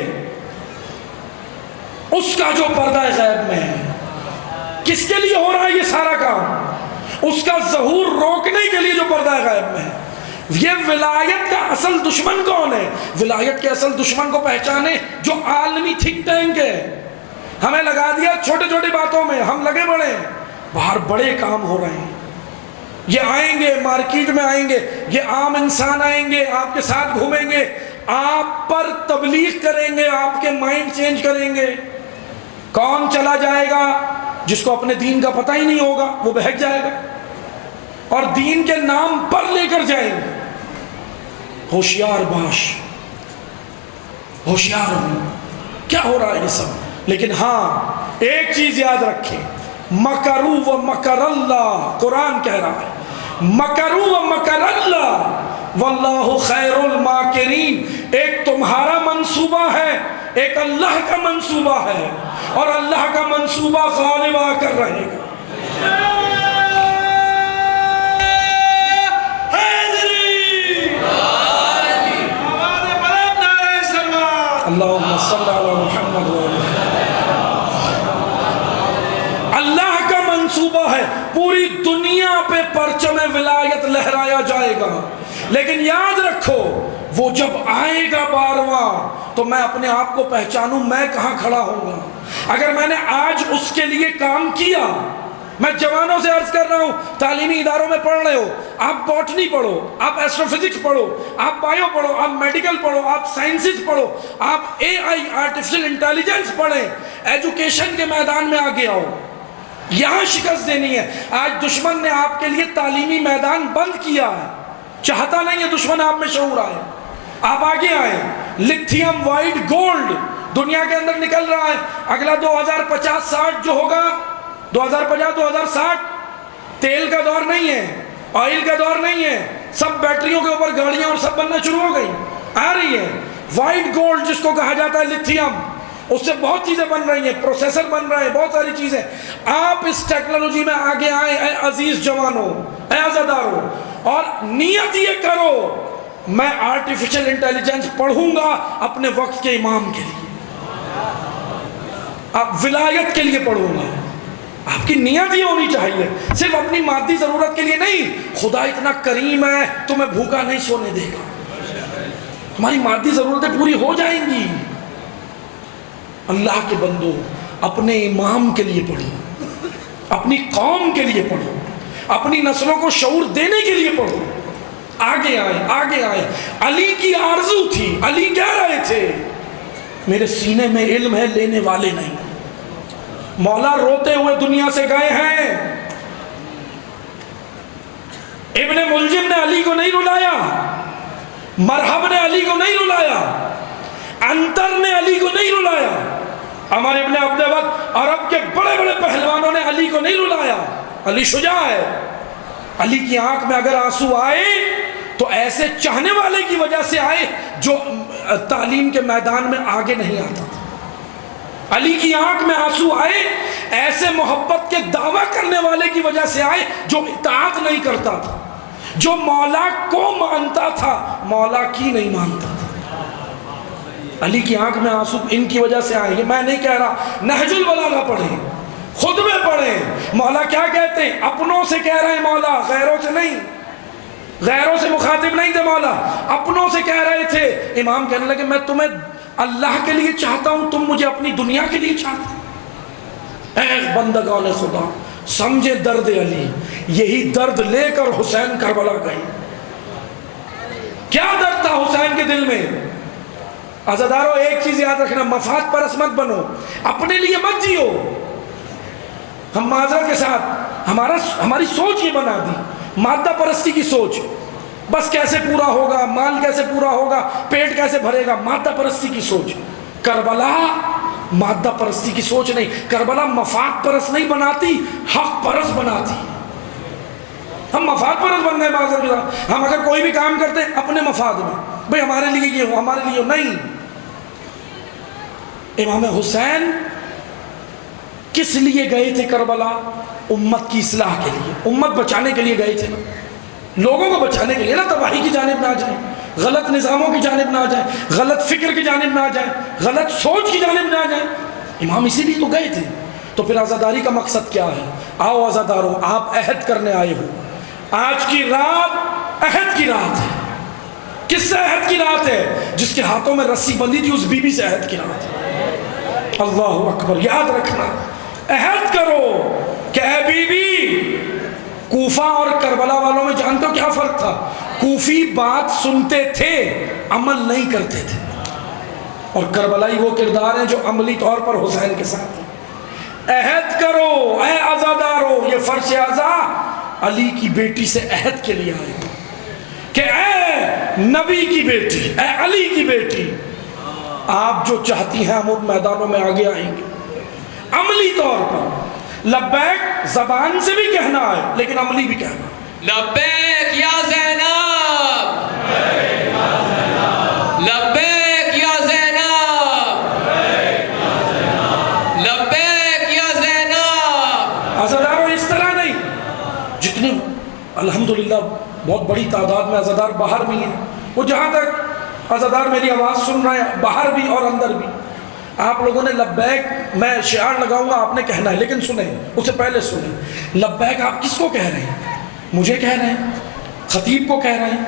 اس کا جو پردہ غیب میں ہے. کس کے لیے ہو رہا ہے یہ سارا کام؟ اس کا ظہور روکنے کے لیے جو پردہ غیب میں ہے. یہ ولایت کا اصل دشمن کون ہے؟ ولایت کے اصل دشمن کو پہچانے جو عالمی تھنک ٹینک ہے. ہمیں لگا دیا چھوٹی چھوٹی باتوں میں، ہم لگے بڑے ہیں. باہر بڑے کام ہو رہے ہیں. یہ آئیں گے، مارکیٹ میں آئیں گے، یہ عام انسان آئیں گے، آپ کے ساتھ گھومیں گے، آپ پر تبلیغ کریں گے، آپ کے مائنڈ چینج کریں گے. کون چلا جائے گا؟ جس کو اپنے دین کا پتہ ہی نہیں ہوگا، وہ بہک جائے گا اور دین کے نام پر لے کر جائیں گے. ہوشیار باش، ہوشیار ہوں کیا ہو رہا ہے یہ سب. لیکن ہاں ایک چیز یاد رکھیں، مکروا و مکر اللہ. قرآن کہہ رہا ہے مکروا و مکر اللہ واللہ خیر الماکرین. ایک تمہارا منصوبہ ہے، ایک اللہ کا منصوبہ ہے، اور اللہ کا منصوبہ غالب آ کر رہے گا. اللہم صلی علی محمد و اللہ کا منصوبہ ہے. پوری دنیا پہ پرچم ولایت لہرایا جائے گا. لیکن یاد رکھو وہ جب آئے گا 12واں تو میں اپنے آپ کو پہچانوں میں کہاں کھڑا ہوں گا. اگر میں نے آج اس کے لیے کام کیا، میں جوانوں سے عرض کر رہا ہوں، تعلیمی اداروں میں پڑھ رہے ہو، آپ باٹنی پڑھو، آپ ایسٹرو فزکس پڑھو، آپ بائیو پڑھو، آپ میڈیکل پڑھو، آپ سائنسز پڑھو، آپ اے آئی آرٹیفیشل انٹیلیجنس پڑھیں، ایجوکیشن کے میدان میں آگے آؤ. یہاں شکست دینی ہے. آج دشمن نے آپ کے لیے تعلیمی میدان بند کیا ہے، چاہتا نہیں ہے دشمن آپ میں شعور آئے. آپ آگے آئیں. لتھیم وائٹ گولڈ دنیا کے اندر نکل رہا ہے. اگلا 2050-60 جو ہوگا، 2050-2060 تیل کا دور نہیں ہے، آئل کا دور نہیں ہے. سب بیٹریوں کے اوپر گاڑیاں اور سب بننا شروع ہو گئی، آ رہی ہے. وائٹ گولڈ جس کو کہا جاتا ہے لتھیم، اس سے بہت چیزیں بن رہی ہیں، پروسیسر بن رہے ہیں، بہت ساری چیزیں. آپ اس ٹیکنالوجی میں آگے آئیں اے عزیز جوانوں، اے عزاداروں، اور نیت یہ کرو میں آرٹیفیشل انٹیلیجنس پڑھوں گا اپنے وقت کے امام کے لیے، آپ ولایت کے لیے پڑھوں گا. آپ کی نیت یہ ہونی چاہیے، صرف اپنی مادی ضرورت کے لیے نہیں. خدا اتنا کریم ہے تمہیں بھوکا نہیں سونے دے گا. ہماری مادی ضرورتیں پوری ہو جائیں گی. اللہ کے بندو اپنے امام کے لیے پڑھو، اپنی قوم کے لیے پڑھو، اپنی نسلوں کو شعور دینے کے لیے پڑھو. آگے آئے، آگے آئے. علی کی آرزو تھی، علی کہہ رہے تھے میرے سینے میں علم ہے، لینے والے نہیں. مولا روتے ہوئے دنیا سے گئے ہیں. ابن ملجم نے علی کو نہیں رلایا، مرحب نے علی کو نہیں رلایا، انتر نے علی کو نہیں رلایا، عمر ابن عبد وقت عرب کے بڑے بڑے پہلوانوں نے علی کو نہیں رلایا. علی شجاع ہے. علی کی آنکھ میں اگر آنسو آئے تو ایسے چاہنے والے کی وجہ سے آئے جو تعلیم کے میدان میں آگے نہیں آتا تھا. علی کی آنکھ میں آنسو آئے ایسے محبت کے دعویٰ کرنے والے کی وجہ سے آئے جو اطاعت نہیں کرتا تھا، جو مولا کو مانتا تھا، مولا کی نہیں مانتا تھا۔ علی کی آنکھ میں آنسو ان کی وجہ سے آئے. میں نہیں کہہ رہا، نہج البلاغہ پڑھیں، خطبے پڑھیں. مولا کیا کہتے ہیں؟ اپنوں سے کہہ رہے ہیں مولا، غیروں سے نہیں، غیروں سے مخاطب نہیں تھے مولا، اپنوں سے کہہ رہے تھے. امام کہنے لگے میں تمہیں اللہ کے لیے چاہتا ہوں، تم مجھے اپنی دنیا کے لیے چاہتے ہو. اے بندگان خدا سمجھے درد علی. یہی درد لے کر حسین کربلا گئے. کیا درد تھا حسین کے دل میں؟ عزادارو ایک چیز یاد رکھنا، مفاد پرست مت بنو، اپنے لیے مت جیو. ہم معذرت کے ساتھ ہماری سوچ یہ بنا دی، مادہ پرستی کی سوچ، بس کیسے پورا ہوگا، مال کیسے پورا ہوگا، پیٹ کیسے بھرے گا، مادہ پرستی کی سوچ. کربلا مادہ پرستی کی سوچ نہیں، کربلا مفاد پرست نہیں بناتی، حق پرست بناتی. ہم مفاد پرست بن گئے معذرت کے ساتھ. ہم اگر کوئی بھی کام کرتے ہیں اپنے مفاد میں، بھئی ہمارے لیے یہ ہو، ہمارے لیے ہو، نہیں. امام حسین کس لیے گئے تھے کربلا؟ امت کی اصلاح کے لیے، امت بچانے کے لیے گئے تھے نا، لوگوں کو بچانے کے لیے نا. تباہی کی جانب نہ جائیں، غلط نظاموں کی جانب نہ جائیں، غلط فکر کی جانب نہ جائیں، غلط سوچ کی جانب نہ جائیں. امام اسی لیے تو گئے تھے. تو پھر عزاداری کا مقصد کیا ہے؟ آؤ عزادارو، آپ عہد کرنے آئے ہو. آج کی رات عہد کی رات ہے. کس سے عہد کی رات ہے؟ جس کے ہاتھوں میں رسی بندھی تھی اس بی بی سے عہد کی رات ہے. اللہ اکبر. یاد رکھنا، عہد کرو کہ اے بی بی. کوفہ اور کربلا والوں میں جانتے ہو کیا فرق تھا؟ کوفی بات سنتے تھے، عمل نہیں کرتے تھے، اور کربلائی وہ کردار ہیں جو عملی طور پر حسین کے ساتھ ہیں. عہد کرو اے عزادارو. یہ فرش عزا علی کی بیٹی سے عہد کے لیے آئے کہ اے نبی کی بیٹی، اے علی کی بیٹی، آپ جو چاہتی ہیں ہم ان میدانوں میں آگے آئیں گے. عملی طور پر لبیک زبان سے بھی کہنا ہے لیکن عملی بھی کہنا. لبیک یا زینب، لبیک یا زینب، لبیک یا زینب. عزاداروں اس طرح نہیں. جتنے الحمدللہ بہت بڑی تعداد میں عزادار باہر بھی ہیں، وہ جہاں تک عزادار میری آواز سن رہے ہیں باہر بھی اور اندر بھی، آپ لوگوں نے لبیک، میں شعار لگاؤں گا آپ نے کہنا ہے، لیکن سنیں اس سے پہلے سنیں. لبیک آپ کس کو کہہ رہے ہیں؟ مجھے کہہ رہے ہیں؟ خطیب کو کہہ رہے ہیں؟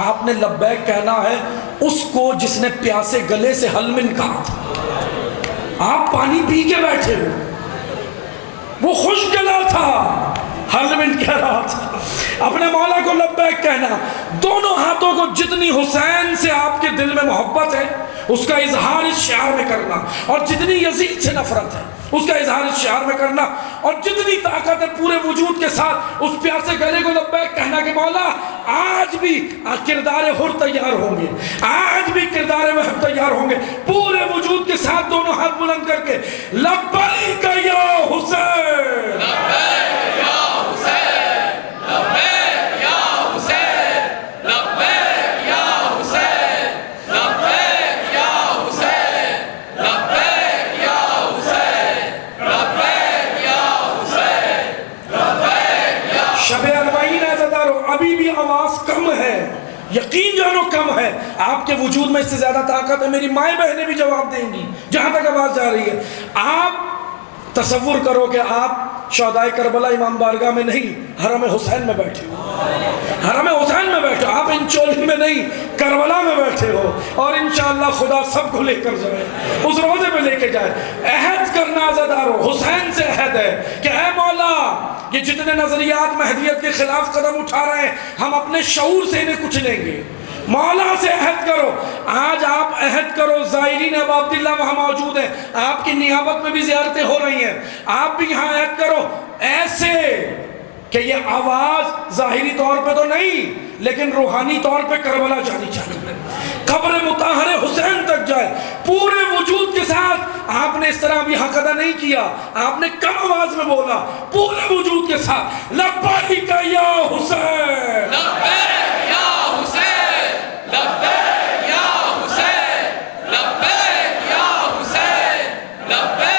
آپ نے لبیک کہنا ہے اس کو جس نے پیاسے گلے سے حلمن کہا تھا. آپ پانی پی کے بیٹھے ہو، وہ خوش گلا تھا، حلمن کہہ رہا تھا. اپنے مولا کو لبیک کہنا. دونوں ہاتھوں کو جتنی حسین سے آپ کے دل میں محبت ہے اس کا اظہار اس شعار میں کرنا، اور جتنی یزید سے نفرت ہے اس کا اظہار اس شعار میں کرنا، اور جتنی طاقت ہے پورے وجود کے ساتھ اس پیاسے گلے کو لبیک کہنا کہ مولا آج بھی کردار حر تیار ہوں گے، آج بھی کردار وحب تیار ہوں گے. پورے وجود کے ساتھ دونوں ہاتھ بلند کر کے لبیک یا حسین، لبیک یا حسین، لبیک یا حسین، لبیک یا حسین، لبیک یا حسین، لبیک یا حسین، لبیک یا حسین، لبیک یا. شب اربعین عزادارو ابھی بھی آواز کم ہے، یقین جانو کم ہے. آپ کے وجود میں اس سے زیادہ طاقت ہے. میری مائیں بہنیں بھی جواب دیں گی جہاں تک آواز جا رہی ہے. آپ تصور کرو کہ آپ شہدائے کربلا امام بارگاہ میں نہیں، حرم حسین میں بیٹھے ہو، حرم حسین میں بیٹھے ہو. آپ ان چولی میں نہیں، کربلا میں بیٹھے ہو، اور انشاءاللہ خدا سب کو لے کر جائے، اس روزے پہ لے کے جائے. عہد کرنا عزادارو، حسین سے عہد ہے کہ اے مولا یہ جتنے نظریات مہدیت کے خلاف قدم اٹھا رہے ہیں ہم اپنے شعور سے انہیں کچلیں گے. مولا سے عہد کرو. آج آپ عہد کرو. زائرین ابو عبداللہ وہاں موجود ہیں، آپ کی نیابت میں بھی زیارتیں ہو رہی ہیں، آپ بھی یہاں عہد کرو ایسے کہ یہ آواز ظاہری طور پہ تو نہیں لیکن روحانی طور پہ کربلا جانی چاہیے، قبر مطہر حسین تک جائے. پورے وجود کے ساتھ آپ نے اس طرح بھی حق ادا نہیں کیا، آپ نے کم آواز میں بولا پورے وجود کے ساتھ لبیک یا حسین، لبیک یا حسین، لبیک یا حسین، لبیک یا حسین، لبیک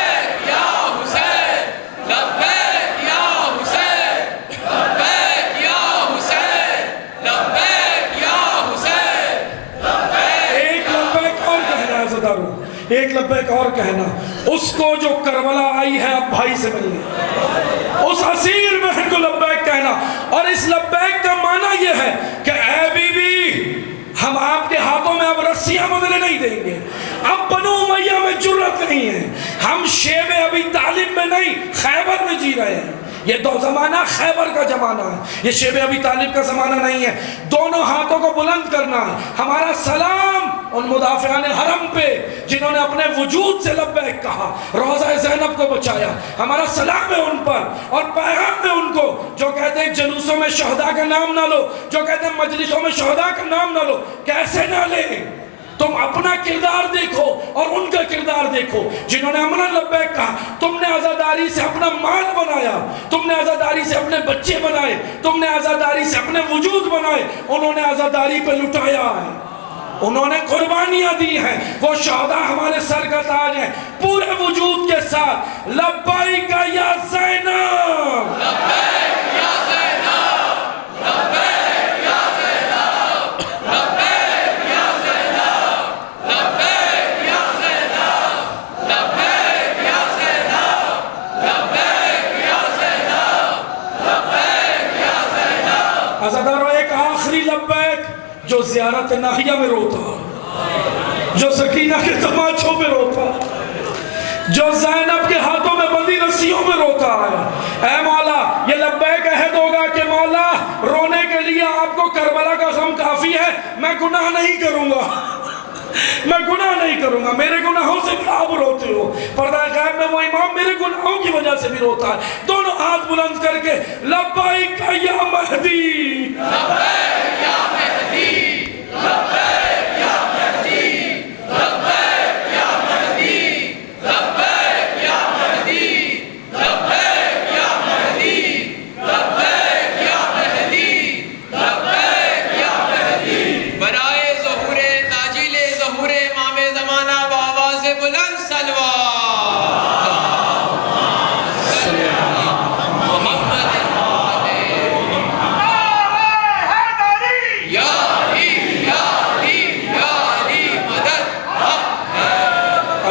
کہنا اس کو جو کربلا آئی ہے اب بھائی سے ملنے، اس اسیر بہن کو لبیک کہنا، اور اس لبیک کا معنی یہ ہے کہ اے بی بی ہم آپ کے ہاتھوں میں اب رسیاں بدلے نہیں دیں گے، اب بنو امیہ میں جرت نہیں ہے، ہم شیب ابی طالب میں نہیں خیبر میں جی رہے ہیں۔ یہ دو زمانہ خیبر کا زمانہ ہے، یہ شیب ابی طالب کا زمانہ نہیں ہے۔ دونوں ہاتھوں کو بلند کرنا ہے۔ ہمارا سلام ان مدافعان حرم پہ جنہوں نے اپنے وجود سے لبیک کہا، روضہ زینب کو بچایا، ہمارا سلام ہے ان پر، اور پیغام ہے ان کو جو کہتے ہیں جلوسوں میں شہداء کا نام نہ لو، جو کہتے ہیں مجلسوں میں شہداء کا نام نہ لو۔ کیسے نہ لیں؟ تم اپنا کردار دیکھو اور ان کا کردار دیکھو۔ جنہوں نے امنا لبیک کہا، تم نے عزاداری سے اپنا مال بنایا، تم نے عزاداری سے اپنے بچے بنائے، تم نے عزاداری سے اپنے وجود بنائے، انہوں نے عزاداری پہ لٹایا ہے، انہوں نے قربانیاں دی ہیں۔ وہ شہداء ہمارے سر کا تاج ہیں، پورے وجود کے ساتھ لبیک یا زینب، لبیک یا زینب، لبیک یا زینب، لبیک یا زینب، لبیک یا زینب، لبیک یا زینب، لبیک یا زینب، لبیک یا زینب۔ عزادارو ایک آخری لبیک جو زیارت ناحیہ میں روتا، جو سکینہ کے تماچوں میں روتا، جو زینب کے ہاتھوں میں بندی رسیوں میں روتا ہے۔ اے مولا یہ لبیک عہد ہوگا کہ مولا رونے کے لیے آپ کو کربلا کا غم کافی ہے، میں گناہ نہیں کروں گا، میں گناہ نہیں کروں گا، میرے گناہوں سے بھی آپ روتے ہو۔ پردہ غیب میں وہ امام میرے گناہوں کی وجہ سے بھی روتا ہے۔ دونوں ہاتھ بلند کر کے لبیک یا مہدی، لبیک یا مہدی، لبیک یا مہدی، لبیک یا مہدی، لبیک یا مہدی، لبیک یا مہدی، لبیک یا مہدی، لبیک یا مہدی۔ برائے ظہور تاجیل ظہور امام زمانہ بآواز بلند صلوات محمد یا علی، یا علی، یا علی مدد۔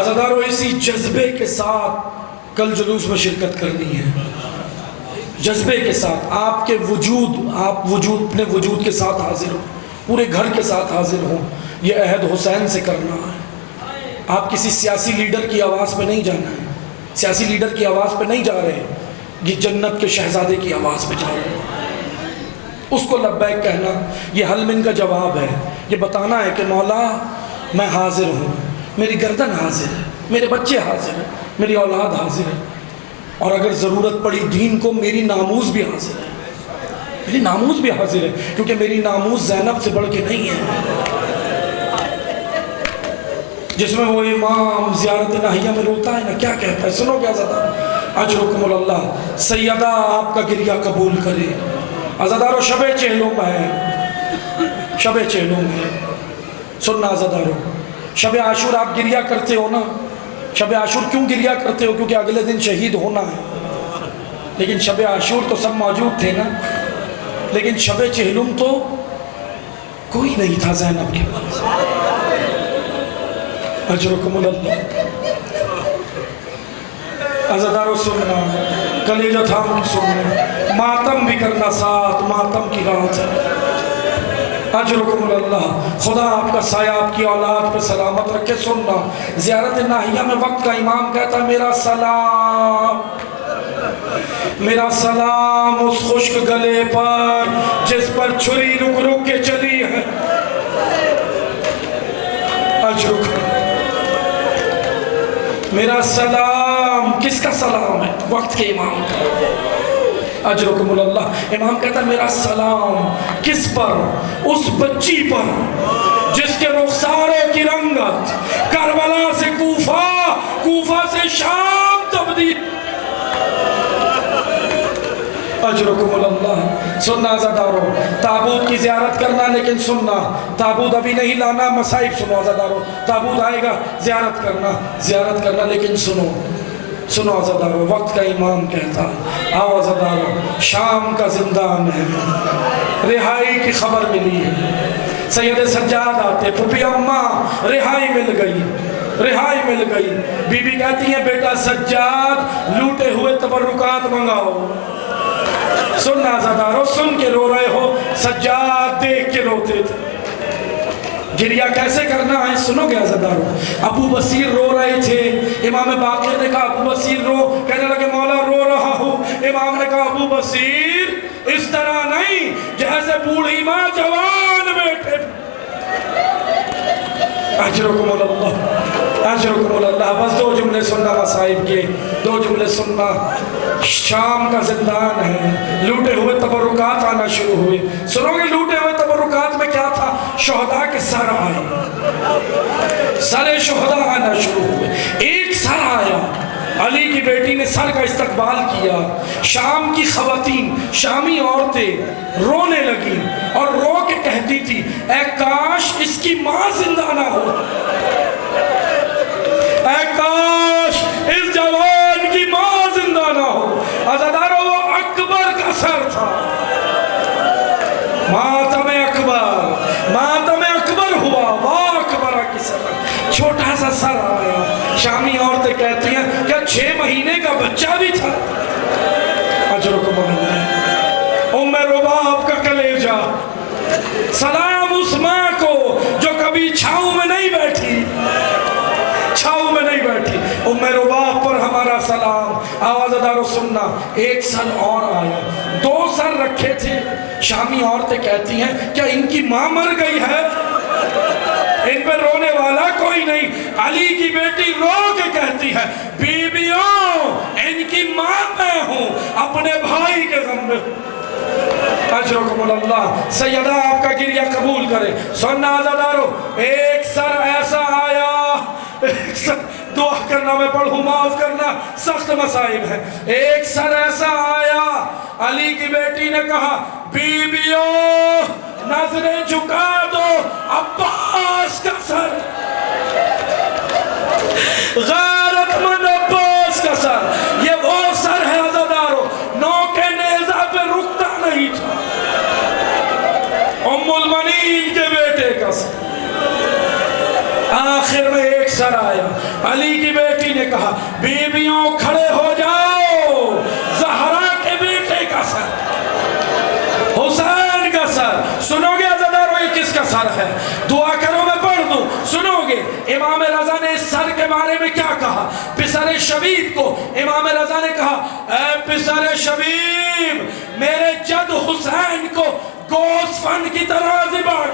عزادارو اسی جذبے کے ساتھ کل جلوس میں شرکت کرنی ہے، جذبے کے ساتھ آپ کے وجود، آپ اپنے وجود کے ساتھ حاضر ہو، پورے گھر کے ساتھ حاضر ہو۔ یہ عہد حسین سے کرنا ہے۔ آپ کسی سیاسی لیڈر کی آواز پہ نہیں جانا ہے، سیاسی لیڈر کی آواز پہ نہیں جا رہے، یہ جنت کے شہزادے کی آواز پہ جا رہے ہیں۔ اس کو لبیک کہنا یہ حلم کا جواب ہے، یہ بتانا ہے کہ مولا میں حاضر ہوں، میری گردن حاضر ہے، میرے بچے حاضر ہیں، میری اولاد حاضر ہے، اور اگر ضرورت پڑی دین کو میری ناموز بھی حاضر ہے، میری ناموز بھی حاضر ہے، کیونکہ میری ناموز زینب سے بڑھ کے نہیں ہے۔ جس میں وہ امام زیارت ناحیہ میں روتا ہے نا، کیا کہتا ہے سنو کیا زدہ، اجرکم اللہ، سیدہ آپ کا گریہ قبول کرے۔ عزادارو شب چہلوں میں ہے، شب چہلوں میں سننا عزادارو، شب عاشور آپ گریہ کرتے ہو نا، شب عاشور کیوں گریہ کرتے ہو؟ کیونکہ اگلے دن شہید ہونا ہے۔ لیکن شب عاشور تو سب موجود تھے نا، لیکن شب چہلم تو کوئی نہیں تھا زینب کے پاس۔ اجرکم اللہ، عزادارو سننا، کلیجہ تھام کی سننا، ماتم بھی کرنا ساتھ، ماتم کی رات ہے۔ اجرکم اللہ، خدا آپ کا سایہ آپ کی اولاد پہ سلامت رکھے۔ سننا، زیارت ناحیہ میں وقت کا امام کہتا میرا سلام، میرا سلام اس خشک گلے پر جس پر چھری رک رک کے چلی ہے۔ اجرکم، میرا سلام کس کا سلام ہے؟ وقت کے امام کا۔ اجرکم اللہ، امام کہتا ہے میرا سلام کس پر؟ اس بچی پر جس کے رخساروں کی رنگت کربلا سے کوفہ، کوفہ سے شام تبدیل۔ اجرکم اللہ، سننا عزادارو، تابوت کی زیارت کرنا، لیکن سننا تابوت ابھی نہیں لانا، مصائب سنو عزادارو، تابوت آئے گا، زیارت کرنا، لیکن سنو عزادارو، وقت کا امام کہتا ہے آؤ عزادارو، شام کا زندان ہے، رہائی کی خبر ملی ہے، سید سجاد آتے، پھپھی اماں رہائی مل گئی، رہائی مل گئی. بی بی کہتی ہیں بیٹا سجاد لوٹے ہوئے تبرکات منگاؤ. سننا عزادارو, سن کے رو رہے ہو, سجاد دیکھ کے روتے تھے. گریہ کیسے کرنا ہے سنو گے عزادارو. ابو بصیر رو رہے تھے. امام باقر نے کہا ابو بصیر رو. کہنے لگے مولا رو رہا ہوں. امام نے کہا ابو بصیر اس طرح نہیں جیسے بوڑھی ماں جوان بیٹے. اجرکم اللہ, اجرکم اللہ. بس دو جملے سننا مصائب کے, دو جملے سننا. شام کا زندان ہے, لوٹے ہوئے تبرکات آنا شروع ہوئے. سنو گے لوٹے ہوئے تبرکات میں کیا تھا؟ شہداء کے سر آئے, سر شہداء آنا شروع ہوئے. ایک سر آیا, علی کی بیٹی نے سر کا استقبال کیا. شام کی خواتین, شامی عورتیں رونے لگی اور رو کے کہتی تھی اے کاش اس کی ماں زندہ نہ ہو, اے کاش اس جوان کی ماں زندہ نہ ہو. عزادارو وہ اکبر کا سر تھا. ماتم اکبر, ماتم اکبر ہوا. واہ اکبر کی سر, چھوٹا سا سر آیا. شامی عورتیں کہتی ہیں کیا 6 مہینے کا بچہ بھی تھا؟ اجرکم اللہ. ام رباب کا کلیجہ, سلام اس ماں کو جو کبھی چھاؤں میں نہیں بیٹھی, چھاؤں میں نہیں بیٹھی. ام رباب پر ہمارا سلام. آواز دارو سننا. ایک سر اور آیا, 2 سر رکھے تھے. شامی عورتیں کہتی ہیں کیا ان کی ماں مر گئی ہے؟ ان پہ رونے والا کوئی نہیں. علی کی بیٹی رو کے کہتی ہے بیبیوں ان کی ماں میں ہوں, اپنے بھائی کے غم میں. اجرکم اللہ. سیدہ آپ کا گریہ قبول کرے. سننا عزادارو, ایک سر ایسا آیا, ایک سر, دعا کرنا میں پڑھوں, معاف کرنا سخت مصائب ہے. ایک سر ایسا آیا, علی کی بیٹی نے کہا بیبیوں نظریں جھکا دو, عباس کا سر, غیرت مند عباس کا سر. یہ وہ سر ہے عزادارو, نوک نیزہ پہ رکتا نہیں تھا. ام المنین کے بیٹے کا سر. آخر میں ایک سر آیا. علی کی بیٹی نے کہا بیبیوں کھڑے ہو جاؤ, زہرا کے بیٹے کا سر, حسین کا سر. سنو گے عزادارو یہ کس کا سر ہے؟ دعا کرو میں پڑھ دوں, سنو گے. امام رضا نے اس سر کے بارے میں کیا کہا؟ پسر شبیب کو امام رضا نے کہا اے پسر شبیب میرے جد حسین کو گوس فن کی طرح ذبح.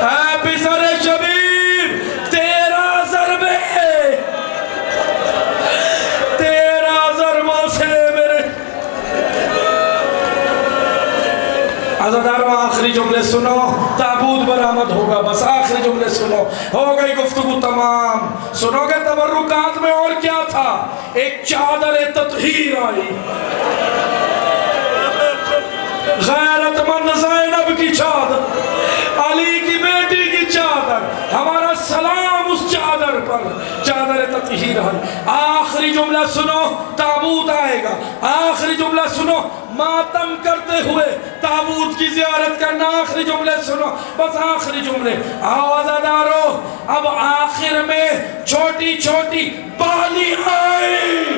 اے پسر شبیب تیرا ضربے, تیرا ضربوں سے میرے. عزادارو آخری جملے سنو, تابوت برآمد ہوگا. بس آخری جملے سنو, ہو گئی گفتگو تمام. سنو گے تبرکات میں اور کیا تھا؟ ایک چادر تطہیر آئی, غیرت مند زینب کی چادر, علی کی بیٹی کی چادر. ہمارا سلام اس چادر پر, چادر تطہیر ہے. آخری جملہ سنو, تابوت آئے گا. آخری جملہ سنو, ماتم کرتے ہوئے تابوت کی زیارت کرنا. آخری جملے سنو, بس آخری جملے. عزادارو اب آخر میں چھوٹی چھوٹی بالی آئی.